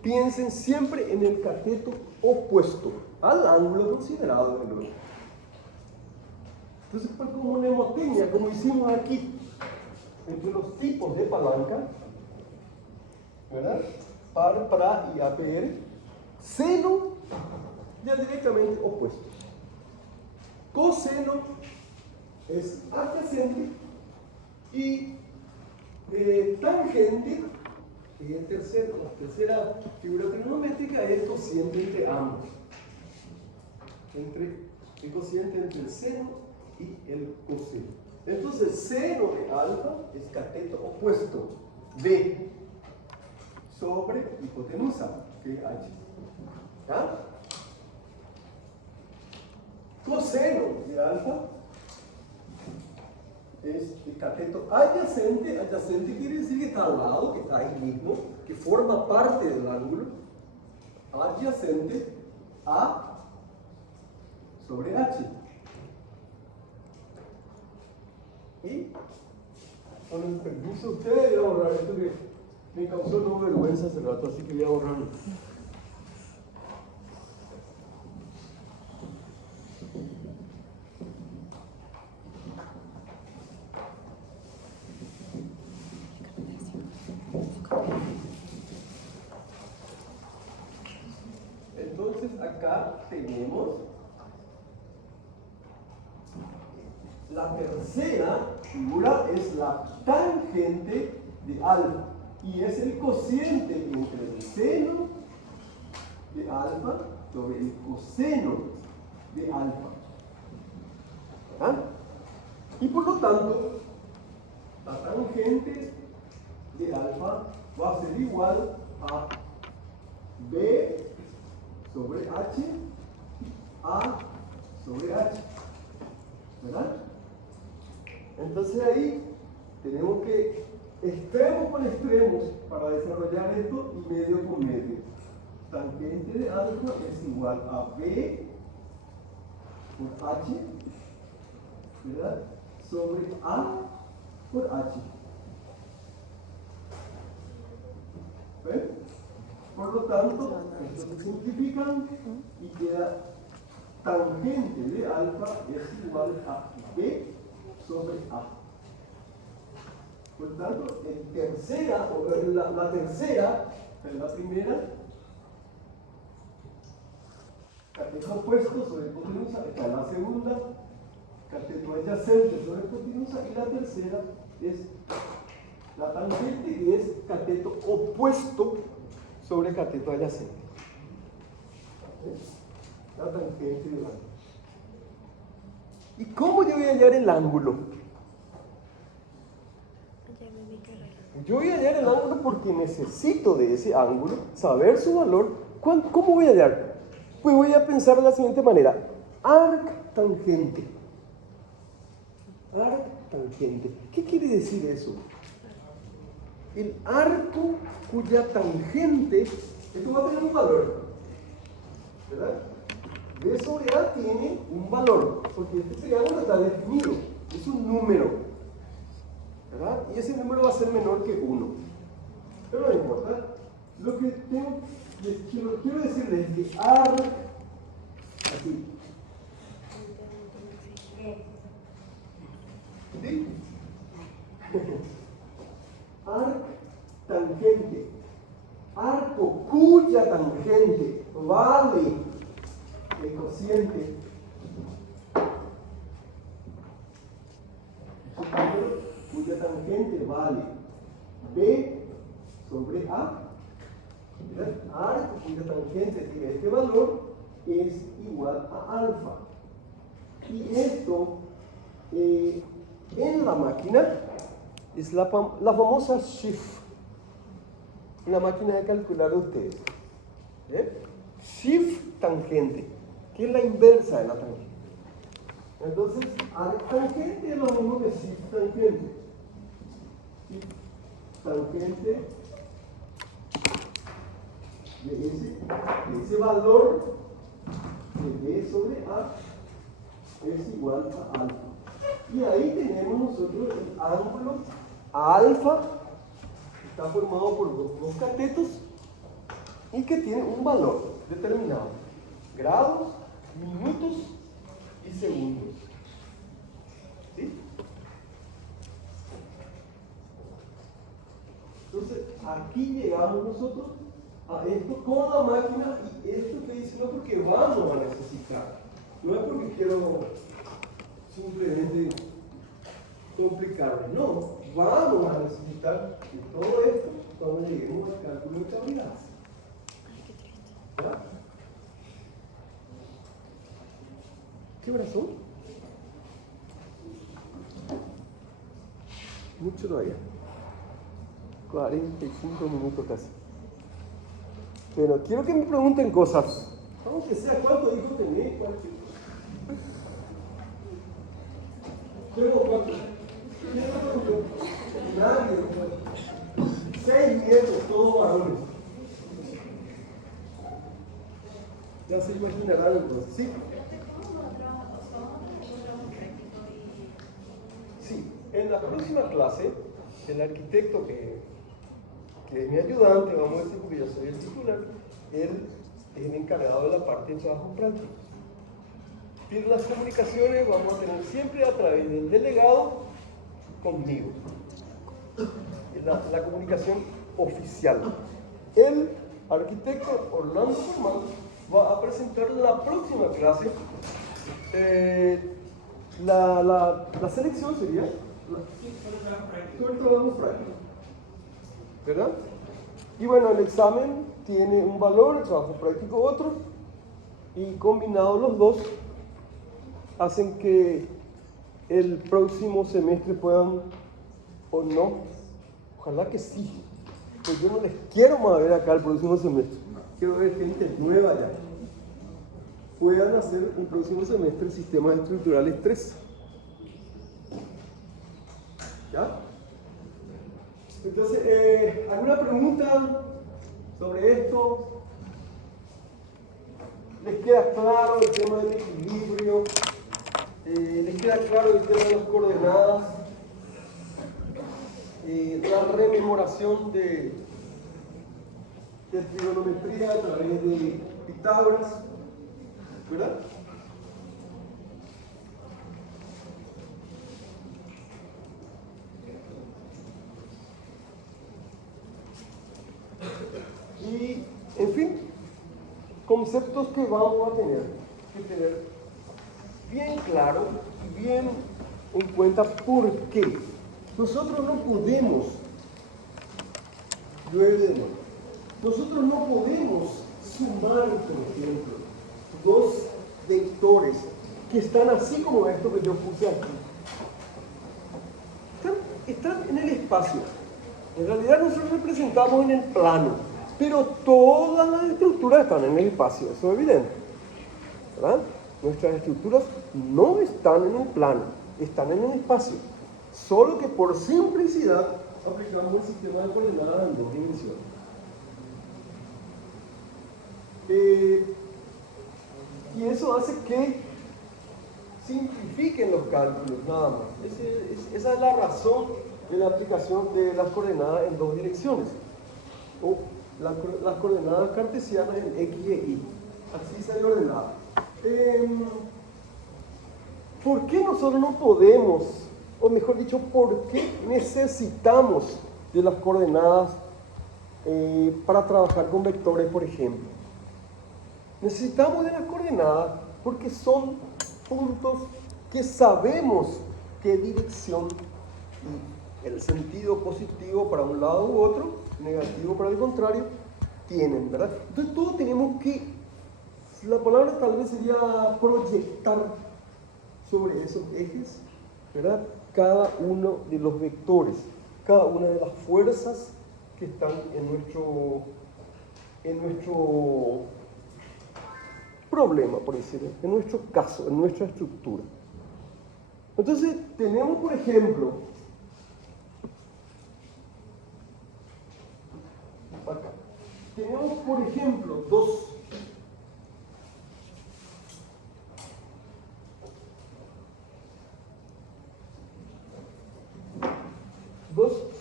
piensen siempre en el cateto opuesto al ángulo considerado del otro. Entonces, pues, como mnemotecnia, como hicimos aquí, entre los tipos de palanca, ¿verdad? Par, pra y APR, seno ya directamente opuesto. Coseno es adyacente y tangente, y la tercera figura trigonométrica, es el cociente entre ambos. El cociente entre el seno y el coseno. Entonces, seno de alfa es cateto opuesto B sobre hipotenusa, que es H. ¿Ah? Coseno de alfa es el cateto adyacente. Adyacente quiere decir que está al lado, que está ahí mismo, que forma parte del ángulo. Adyacente A sobre H. Y con el permiso de ustedes, voy a borrar esto que me causó no vergüenza hace rato, así que voy a borrarlo. Entonces acá tenemos la tercera figura, es la tangente de alfa y es el cociente entre el seno de alfa sobre el coseno de alfa. ¿Verdad? Y por lo tanto, la tangente de alfa va a ser igual a B sobre H, A sobre H. ¿Verdad? Entonces ahí tenemos que extremos con extremos para desarrollar esto y medio con medio. Tangente de alfa es igual a B por H, ¿verdad? Sobre A por H. ¿Ven? Por lo tanto, estos se simplifican y queda tangente de alfa es igual a B sobre A. Por lo tanto, la tercera, la primera, cateto opuesto sobre hipotenusa, está en la segunda, cateto adyacente sobre hipotenusa, y la tercera es la tangente y es cateto opuesto sobre cateto adyacente. La tangente del ángulo. ¿Y cómo yo voy a hallar el ángulo? Yo voy a hallar el ángulo porque necesito de ese ángulo saber su valor. ¿Cómo voy a hallar? Pues voy a pensar de la siguiente manera. Arc tangente. Arc tangente. ¿Qué quiere decir eso? El arco cuya tangente, esto va a tener un valor, ¿verdad? B sobre A tiene un valor, porque este triángulo está definido, es un número, ¿verdad? Y ese número va a ser menor que 1. Pero no importa. Lo que quiero decirles es que arc, así, ¿sí? Arc tangente, arco cuya tangente vale el cociente cuya tangente vale B sobre A, ¿verdad? Arco cuya tangente tiene este valor es igual a alfa. Y esto en la máquina es la famosa shift, la máquina de calcular de ustedes. Shift tangente, que es la inversa de la tangente. Entonces, arc tangente es lo mismo que shift tangente. Shift tangente de ese valor de B sobre A es igual a alfa. Y ahí tenemos nosotros el ángulo alfa, que está formado por dos catetos y que tiene un valor determinado: grados, minutos y segundos. ¿Sí? Entonces, aquí llegamos nosotros a esto con la máquina, y esto te dice no porque vamos a necesitar, no es porque quiero simplemente complicarlo, no, vamos a necesitar de todo esto cuando lleguemos al cálculo de cavidades. ¿Verdad? ¿Qué horas son? Mucho todavía. 45 minutos casi. Pero quiero que me pregunten cosas. Aunque sea cuántos hijos tenés, cualquier. Tengo cuántos. Nadie. 6 nietos, todos varones. Ya se imaginarán entonces, ¿sí? Sí, en la próxima clase, el arquitecto que es mi ayudante, vamos a decir, porque yo soy el titular, él es el encargado de la parte de trabajo práctico. Pero las comunicaciones vamos a tener siempre a través del delegado conmigo. La comunicación oficial. El arquitecto Orlando Forman va a presentar la próxima clase. La selección sería sobre el trabajo práctico, ¿verdad? Y bueno, el examen tiene un valor, el trabajo práctico otro, y combinados los dos hacen que el próximo semestre puedan, o no, ojalá que sí, pues yo no les quiero más ver acá el próximo semestre, quiero ver gente nueva ya, puedan hacer el próximo semestre sistemas estructurales 3. ¿Ya? Entonces, ¿alguna pregunta sobre esto? ¿Les queda claro el tema del equilibrio? ¿Les queda claro el tema de las coordenadas? La rememoración de trigonometría a través de Pitágoras, ¿verdad? Y, en fin, conceptos que vamos a tener que tener bien claro y bien en cuenta por qué. Nosotros no podemos, nosotros no podemos sumar, por ejemplo, dos vectores que están así como esto que yo puse aquí. Están en el espacio. En realidad nosotros representamos en el plano, pero todas las estructuras están en el espacio, eso es evidente, ¿verdad? Nuestras estructuras no están en el plano, están en el espacio, solo que por simplicidad aplicamos el sistema de coordenadas en dos dimensiones. Y eso hace que simplifiquen los cálculos, nada más. Esa es la razón de la aplicación de las coordenadas en dos direcciones, o las coordenadas cartesianas en X y Y. Así se ordenado. ¿Por qué nosotros no podemos, o mejor dicho, por qué necesitamos de las coordenadas para trabajar con vectores, por ejemplo? Necesitamos de las coordenadas porque son puntos que sabemos qué dirección y el sentido positivo para un lado u otro, negativo para el contrario, tienen, ¿verdad? Entonces todos tenemos que, la palabra tal vez sería proyectar sobre esos ejes, ¿verdad? Cada uno de los vectores, cada una de las fuerzas que están en nuestro problema, por decirlo, en nuestro caso, en nuestra estructura. Entonces, tenemos, por ejemplo, acá, tenemos, por ejemplo, dos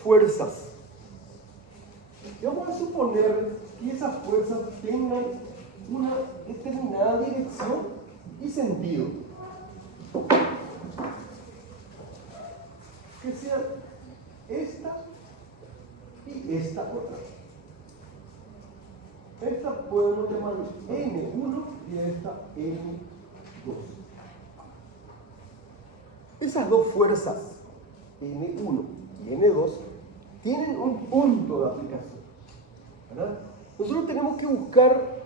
fuerzas. Y vamos a suponer que esas fuerzas tengan una determinada dirección y sentido. Que sean esta y esta otra. Esta podemos llamar N1 y esta N2. Esas dos fuerzas, N1 y N2, tienen un punto de aplicación, ¿verdad? Nosotros tenemos que buscar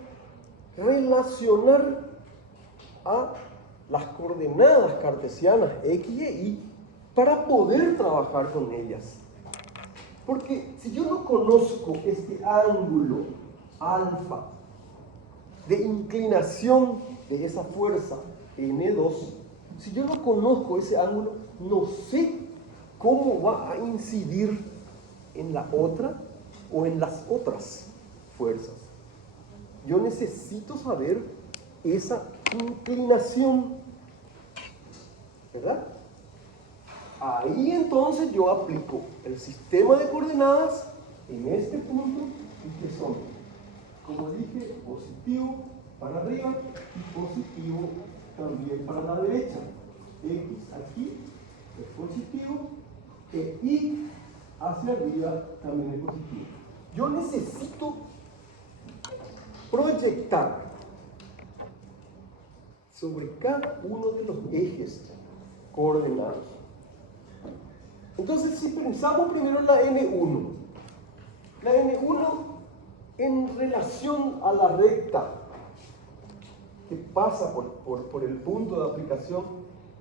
relacionar a las coordenadas cartesianas X y Y para poder trabajar con ellas. Porque si yo no conozco este ángulo alfa de inclinación de esa fuerza N2, si yo no conozco ese ángulo, no sé cómo va a incidir en la otra o en las otras fuerzas. Yo necesito saber esa inclinación, ¿verdad? Ahí entonces yo aplico el sistema de coordenadas en este punto, y que son, como dije, positivo para arriba y positivo también para la derecha. X aquí es positivo, y hacia arriba también es positivo. Yo necesito proyectar sobre cada uno de los ejes coordenados. Entonces, si pensamos primero en la N1, en relación a la recta que pasa por el punto de aplicación,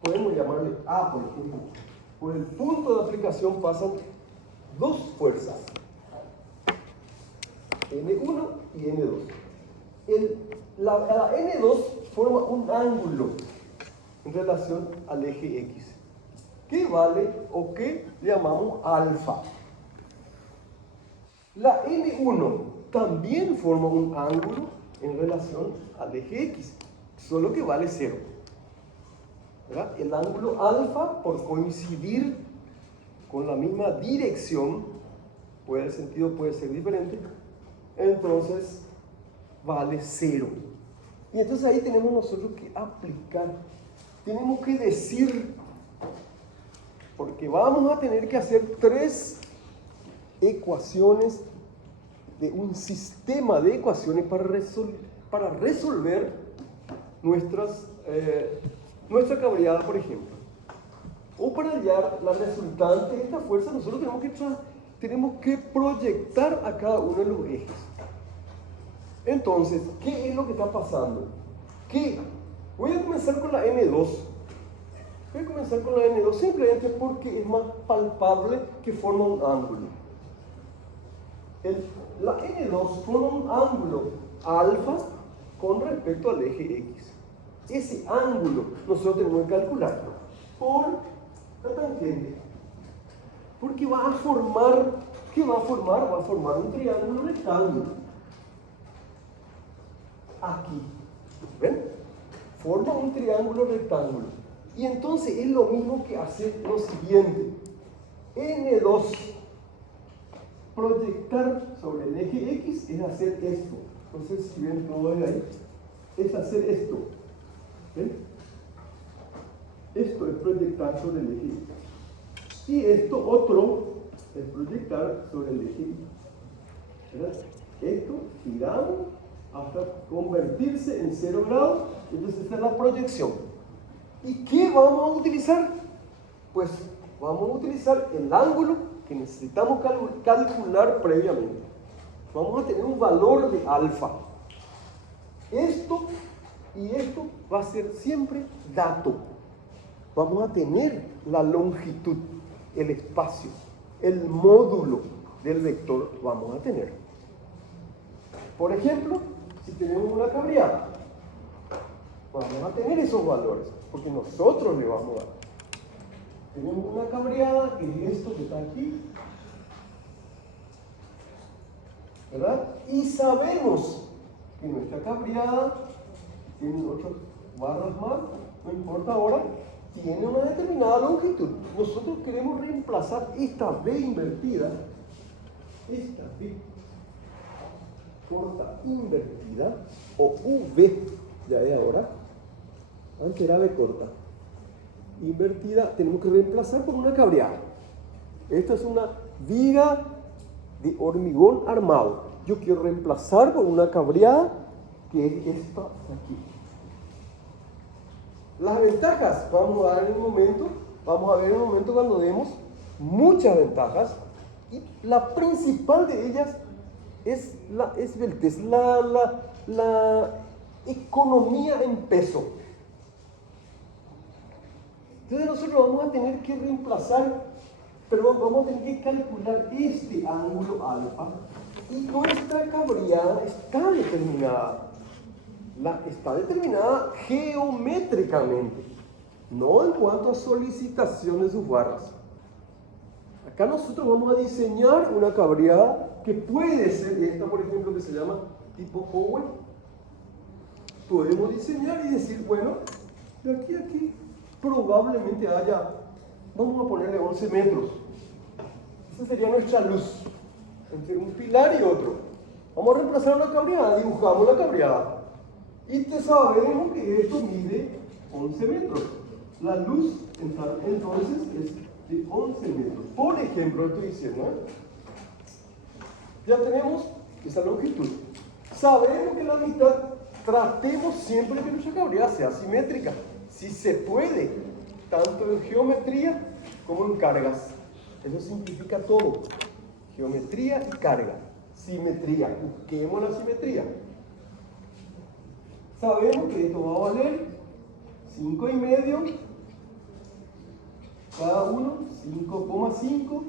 podemos llamarle A, por ejemplo. Por el punto de aplicación pasan dos fuerzas, N1 y N2. La N2 forma un ángulo en relación al eje X, que vale o que llamamos alfa. La N1 también forma un ángulo en relación al eje X, solo que vale 0. ¿verdad? El ángulo alfa, por coincidir con la misma dirección, el sentido puede ser diferente, entonces vale 0. Y entonces ahí tenemos nosotros que aplicar, tenemos que decir, porque vamos a tener que hacer 3 ecuaciones de un sistema de ecuaciones para resolver nuestra cabriada, por ejemplo. O para hallar la resultante de esta fuerza, nosotros tenemos que proyectar a cada uno de los ejes. Entonces, ¿qué es lo que está pasando? Voy a comenzar con la N2. Voy a comenzar con la N2 simplemente porque es más palpable que forma un ángulo. La N2 forma un ángulo alfa con respecto al eje X. Ese ángulo nosotros tenemos que calcularlo por la tangente. Porque va a formar, ¿qué va a formar? Va a formar un triángulo rectángulo. Aquí. ¿Ven? Forma un triángulo rectángulo. Y entonces es lo mismo que hacer lo siguiente. N2, proyectar sobre el eje X es hacer esto. Entonces, si ven todo de ahí, es hacer esto. ¿Ven? Esto es proyectar sobre el eje X. Y esto otro es proyectar sobre el eje Y. ¿Verdad? Esto giramos hasta convertirse en 0 grados. Entonces esta es la proyección. ¿Y qué vamos a utilizar? Pues vamos a utilizar el ángulo que necesitamos calcular previamente. Vamos a tener un valor de alfa. Esto y esto va a ser siempre dato. Vamos a tener la longitud, el espacio, el módulo del vector vamos a tener. Por ejemplo, si tenemos una cabriada, vamos a tener esos valores, porque nosotros le vamos a dar. Tenemos una cabriada, que es esto que está aquí, ¿verdad? Y sabemos que nuestra cabriada tiene 8 barras más, no importa ahora, tiene una determinada longitud. Nosotros queremos reemplazar esta B invertida, esta B corta invertida, o V, ya es ahora, antes era B corta, invertida, tenemos que reemplazar por una cabreada. Esta es una viga de hormigón armado. Yo quiero reemplazar por una cabreada, que es esta de aquí. Las ventajas, vamos a ver en un momento cuando demos muchas ventajas, y la principal de ellas es la economía en peso. Entonces nosotros vamos a tener que reemplazar, pero vamos a tener que calcular este ángulo alfa, y nuestra cabriada está determinada. Está determinada geométricamente, no en cuanto a solicitación de sus barras. Acá nosotros vamos a diseñar una cabriada que puede ser esta, por ejemplo, que se llama tipo Owen. Podemos diseñar y decir, bueno, de aquí a aquí probablemente haya, vamos a ponerle 11 metros. Esa sería nuestra luz, entre un pilar y otro. Vamos a reemplazar la cabriada, dibujamos la cabriada. Y sabemos que esto mide 11 metros. La luz entonces es de 11 metros. Por ejemplo, estoy diciendo, ya tenemos esa longitud. Sabemos que la mitad, tratemos siempre que nuestra cabriada sea simétrica. Si se puede, tanto en geometría como en cargas. Eso simplifica todo. Geometría y carga. Simetría. Busquemos la simetría. Sabemos que esto va a valer 5,5, cada uno 5,5,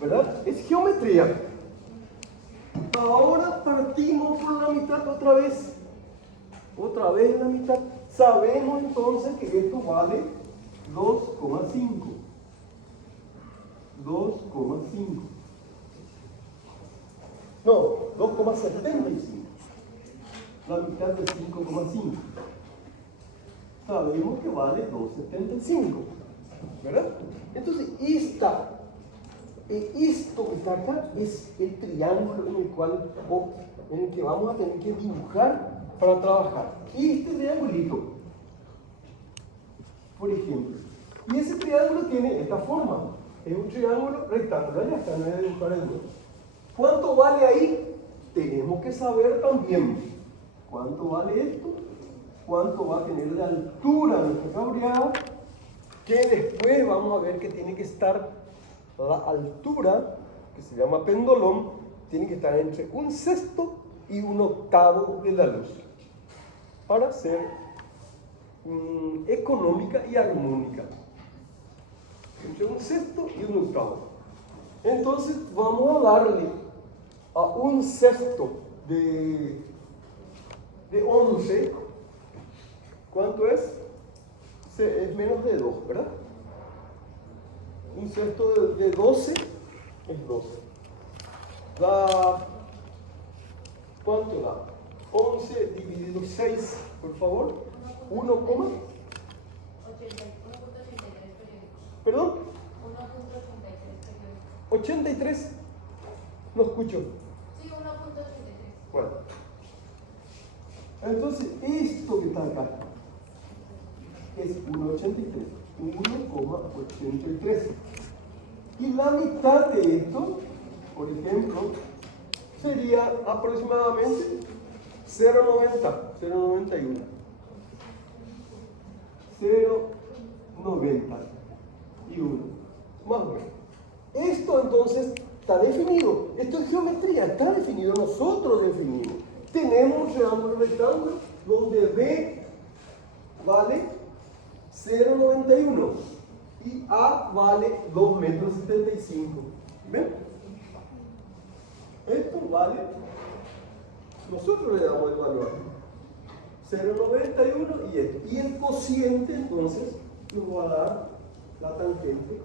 ¿verdad? Es geometría. Ahora partimos por la mitad otra vez en la mitad. Sabemos entonces que esto vale 2,5. No, 2,75. La mitad de 5,5. sabemos que vale 2,75, ¿verdad? Entonces, esto que está acá es el triángulo en el que vamos a tener que dibujar para trabajar. Y este triangulito, por ejemplo, y ese triángulo tiene esta forma, es un triángulo rectangular, ya está, no voy a dibujar el nuevo. ¿Cuánto vale ahí? Tenemos que saber también cuánto vale esto, cuánto va a tener de altura nuestra cabreada, que después vamos a ver que tiene que estar la altura, que se llama pendolón, tiene que estar entre 1/6 y 1/8 de la luz, para ser económica y armónica. Entre 1/6 y 1/8. Entonces vamos a darle a 1/6 de 11, ¿cuánto es? Es menos de 2, ¿verdad? 1/6 de 12 es 12. Da, ¿cuánto da? 11 dividido 6, por favor. 1,83. ¿Perdón? 83. No escucho. Sí, 1,83. Bueno. Entonces, esto que está acá es 1,83. 1,83. Y la mitad de esto, por ejemplo, sería aproximadamente 0,90, 0,91. 0,91. Más o menos. Esto entonces está definido. Esto es geometría, está definido. Nosotros definimos. Tenemos un triángulo rectángulo donde B vale 0,91 y A vale 2,75 metros. ¿Ven? Esto vale, nosotros le damos el valor 0,91 y esto. Y el cociente entonces nos va a dar la tangente.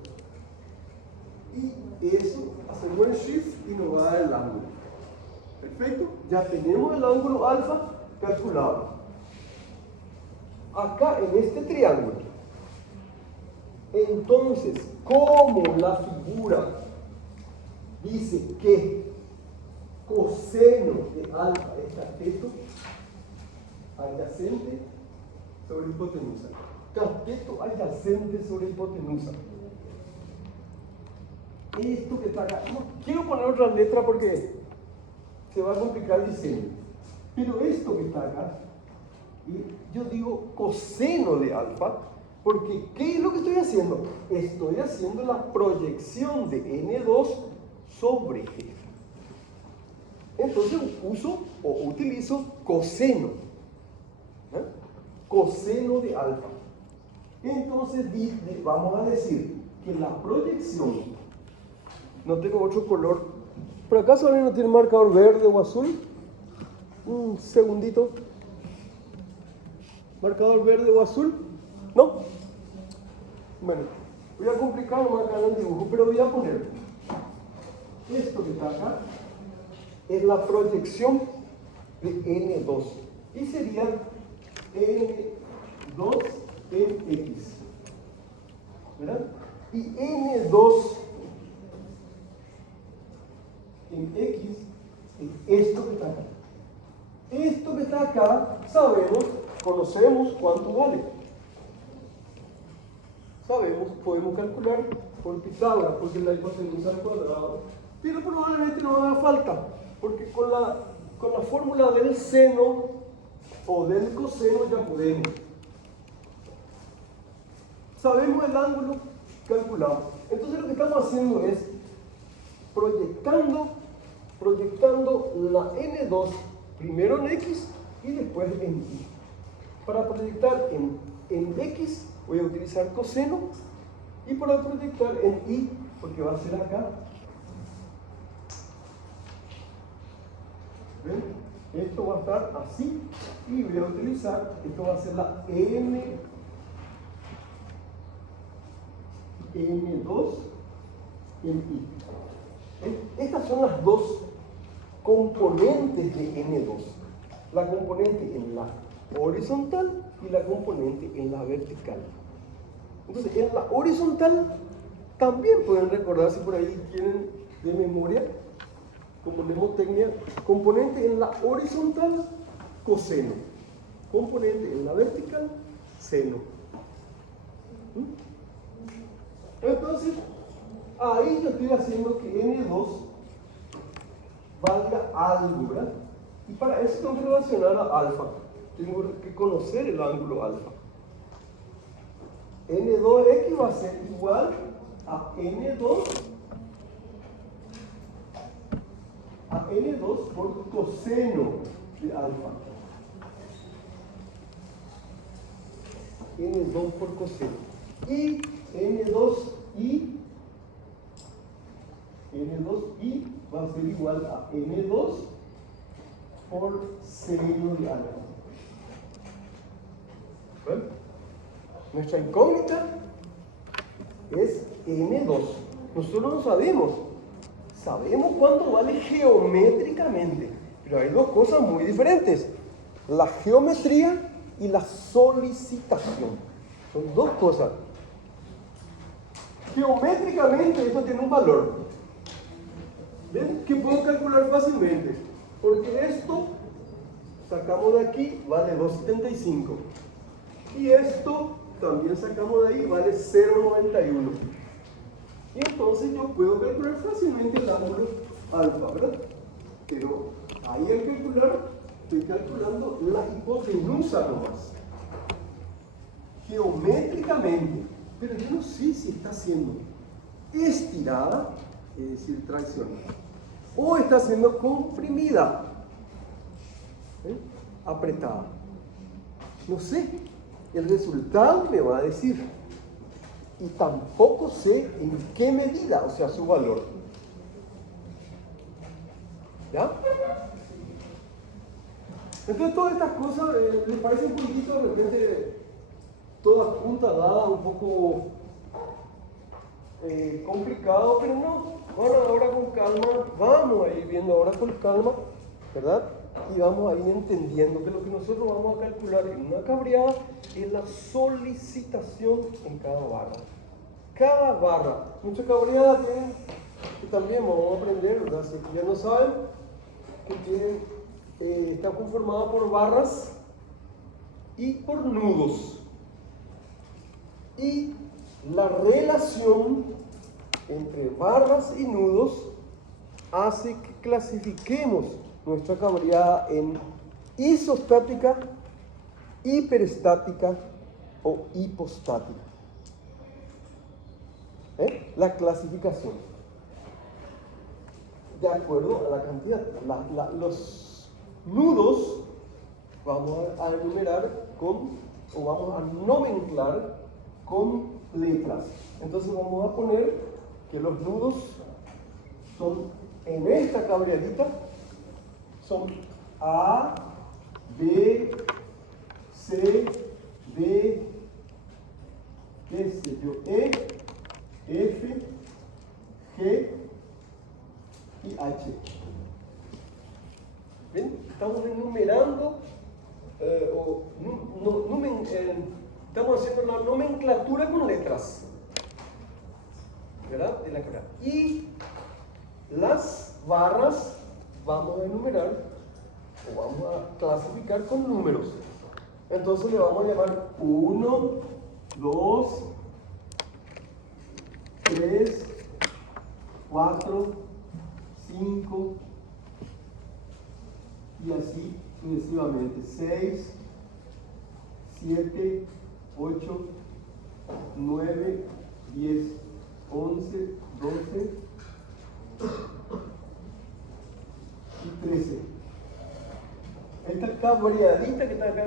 Y eso, hacemos el shift y nos va a dar el ángulo. Perfecto, ya tenemos el ángulo alfa calculado. Acá en este triángulo, entonces, como la figura dice que coseno de alfa es cateto adyacente sobre hipotenusa. Cateto adyacente sobre hipotenusa. Esto que está acá, no quiero poner otra letra porque se va a complicar el diseño, pero esto que está acá, yo digo coseno de alfa, porque ¿qué es lo que estoy haciendo? Estoy haciendo la proyección de N2 sobre G. Entonces uso o utilizo coseno, ¿eh? Coseno de alfa. Entonces vamos a decir que la proyección, no tengo otro color. ¿Por acaso alguien no tiene marcador verde o azul? Un segundito. ¿Marcador verde o azul? ¿No? Bueno, voy a complicar más acá en el dibujo, pero voy a poner esto que está acá es la proyección de N2 y sería N2 en X, ¿verdad? Y N2 en X es esto que está acá. Esto que está acá, conocemos cuánto vale. Sabemos, podemos calcular por Pitágoras, porque la hipotenusa al cuadrado. Pero probablemente no haga falta, porque con la fórmula del seno o del coseno ya podemos. Sabemos el ángulo calculado. Entonces lo que estamos haciendo es proyectando la N2 primero en X y después en Y. Para proyectar en X voy a utilizar coseno y para proyectar en Y, porque va a ser acá. ¿Ven? Esto va a estar así y voy a utilizar, esto va a ser la N2 en Y. Estas son las dos componentes de N2. La componente en la horizontal y la componente en la vertical. Entonces, en la horizontal también pueden recordar, si por ahí tienen de memoria, como mnemotecnia, componente en la horizontal, coseno. Componente en la vertical, seno. Entonces, ahí yo estoy haciendo que N2 valga algo, ¿verdad? Y para eso tengo que relacionar a alfa. Tengo que conocer el ángulo alfa. N2x va a ser igual a N2 por coseno de alfa. N2 por coseno. Y N2i va a ser igual a N2 por seno de alfa. ¿Ven? Nuestra incógnita es N2. Nosotros no sabemos. Sabemos cuánto vale geométricamente, pero hay dos cosas muy diferentes: la geometría y la solicitación. Son dos cosas. Geométricamente esto tiene un valor, ¿ven? Que puedo calcular fácilmente, porque esto sacamos de aquí vale 2,75 y esto también sacamos de ahí vale 0,91. Y entonces yo puedo calcular fácilmente el ángulo alfa, ¿verdad? Pero ahí al calcular, estoy calculando la hipotenusa nomás. Geométricamente. Pero yo no sé si está siendo estirada, es decir, traccionada, o está siendo comprimida, apretada. No sé. El resultado me va a decir. Y tampoco sé en qué medida, o sea, su valor. ¿Ya? Entonces todas estas cosas les parece un poquito de repente todas juntas, dadas, un poco complicado, pero no. Bueno, ahora con calma, vamos a ir viendo ahora con calma, ¿verdad? Y vamos a ir entendiendo que lo que nosotros vamos a calcular en una cabreada es la solicitación en cada barra. Cada barra. Muchas cabreadas tienen, que también vamos a aprender, ¿verdad? Si ya no saben, que tienen, está conformada por barras y por nudos. Y la relación entre barras y nudos hace que clasifiquemos nuestra cabreada en isostática, hiperestática o hipostática. La clasificación de acuerdo a la cantidad. Los nudos vamos a enumerar o vamos a nomenclar con letras. Entonces vamos a poner que los nudos son, en esta cabreadita, son A, B, C, D, qué sé yo, E, F, G y H. ¿Ven? Estamos enumerando estamos haciendo la nomenclatura con letras, ¿verdad? De la cara. Y las barras vamos a enumerar o vamos a clasificar con números. Entonces le vamos a llamar 1, 2, 3, 4, 5 y así sucesivamente. 6, 7, 8, 9, 10, 11, 12 y 13. Esta cabreadita que está acá,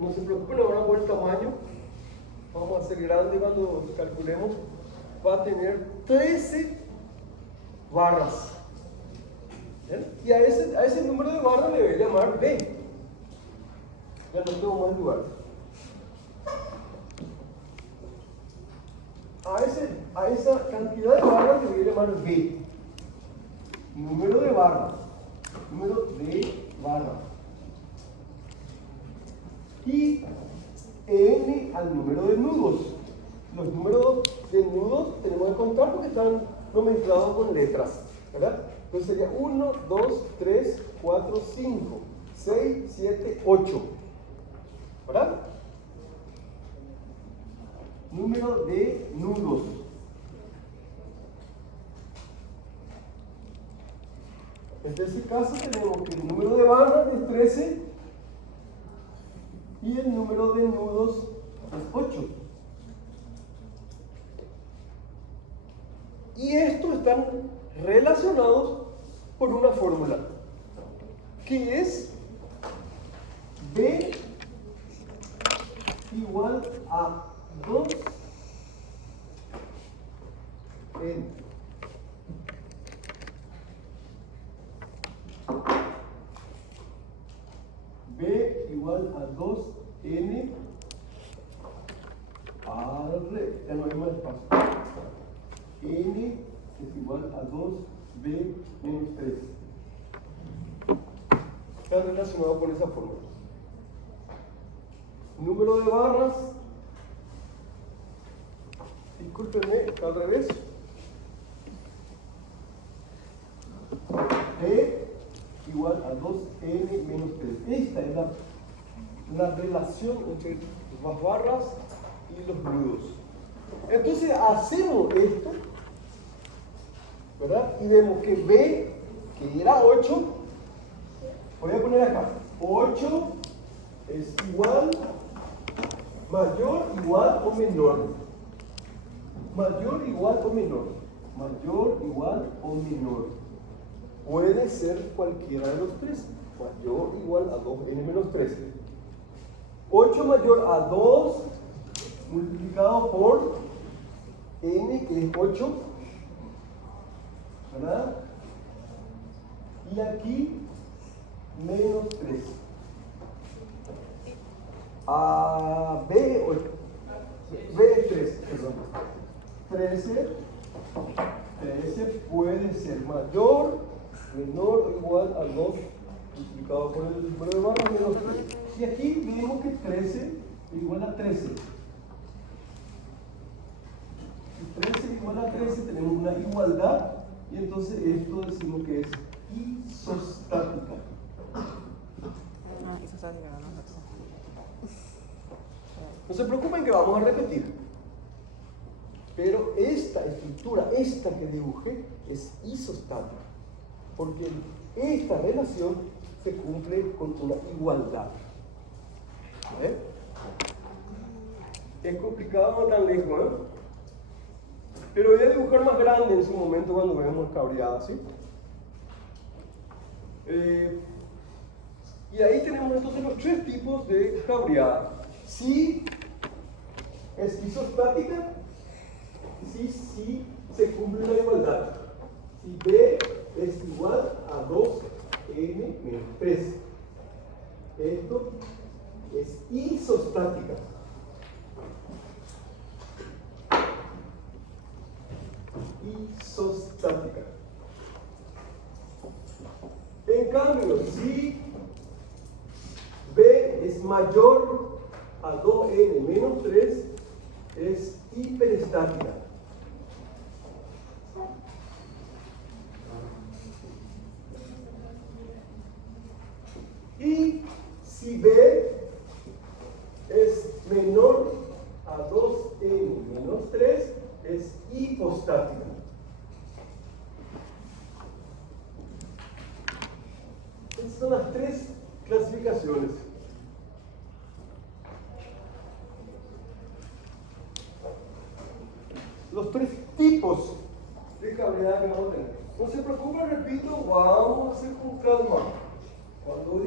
no se preocupen, no van a poner tamaño. Vamos a hacer grande cuando calculemos. Va a tener 13 barras. ¿Bien? Y a ese número de barras le voy a llamar B. Ya no tengo más lugar. A esa cantidad de barras le voy a llamar B. Número de barras. Número de barras. Y n al número de nudos. Los números de nudos tenemos que contar porque están nomenclados con letras, ¿verdad? Entonces sería 1, 2, 3, 4, 5, 6, 7, 8, ¿verdad? Número de nudos. En este caso tenemos que el número de barras es 13 y el número de nudos es 8. Y estos están relacionados por una fórmula, que es B igual a 2 n. B igual a 2n al revés, ya no hay más espacio. N es igual a 2b menos 3. Está relacionado con esa fórmula. Número de barras, discúlpenme, está al revés. B igual a 2n menos 3. Esta es la relación entre las barras y los nudos. Entonces hacemos esto, ¿verdad? Y vemos que B, que era 8, voy a poner acá, 8 es igual, mayor, igual o menor. Mayor, igual o menor. Mayor, igual o menor. Puede ser cualquiera de los tres. Mayor, igual a 2n menos 13. 8 mayor a 2 multiplicado por n, que es 8, ¿verdad? Y aquí menos 3. A B, B es 3, perdón. 13 puede ser mayor, menor o igual a 2 multiplicado por el número de barras menos 3. Y aquí vemos que 13 es igual a 13. 13 igual a 13, tenemos una igualdad, y entonces esto decimos que es isostática. No se preocupen que vamos a repetir. Pero esta estructura, esta que dibujé, es isostática. Porque esta relación se cumple con una igualdad. ¿Eh? Es complicado, no tan lejos, ¿eh? Pero voy a dibujar más grande en su momento cuando veamos cabreadas, ¿sí? Y ahí tenemos entonces los tres tipos de cabreada. Si es isostática, si se cumple la igualdad. Si B es igual a 2n menos 3. Esto es isostática. Isostática. En cambio, si B es mayor a 2n menos 3, es hiperestática. Y si B es menor a 2n menos 3, es hipostática. Estas son las tres clasificaciones. Los tres tipos de cabreada que vamos a tener. No se preocupen, repito, vamos a hacer con calma. Cuando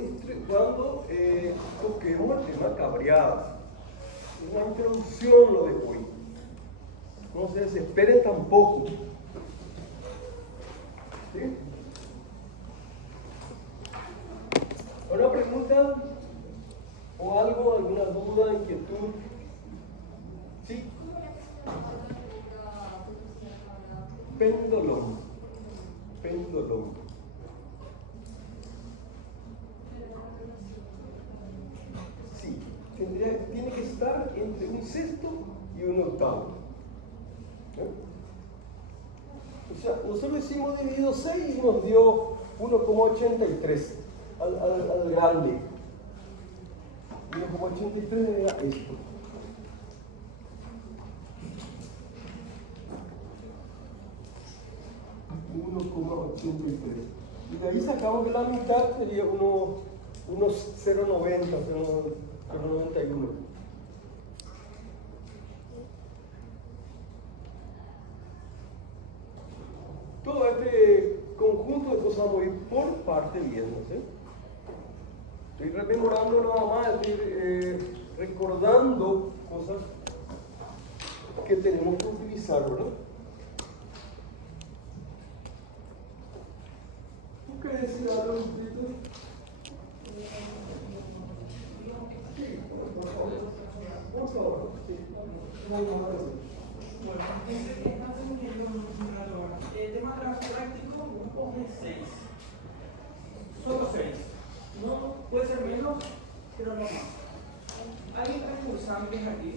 toquemos el tema cabreada. Es una introducción lo de hoy. No se desesperen tampoco. ¿Sí? ¿Una pregunta? ¿O algo? ¿Alguna duda, inquietud? ¿Sí? Péndulo. Péndulo. Sí, tiene que estar entre un sexto y un octavo. ¿Eh? O sea, nosotros hicimos dividido 6 y nos dio 1,83 al grande. 1,83 era esto. Y de ahí sacamos que la mitad sería unos 0,90, 0,91. Todo este conjunto de cosas vamos a ir por parte viendo, ¿sí? Estoy rememorando nada más, estoy recordando cosas que tenemos que utilizar, ¿verdad? ¿Tú querés decir algo, Lupito? Sí, por favor. Por favor, sí. Bueno, el tema práctico, grupos de 6. Solo 6. No puede ser menos, pero no más. Hay concursantes aquí.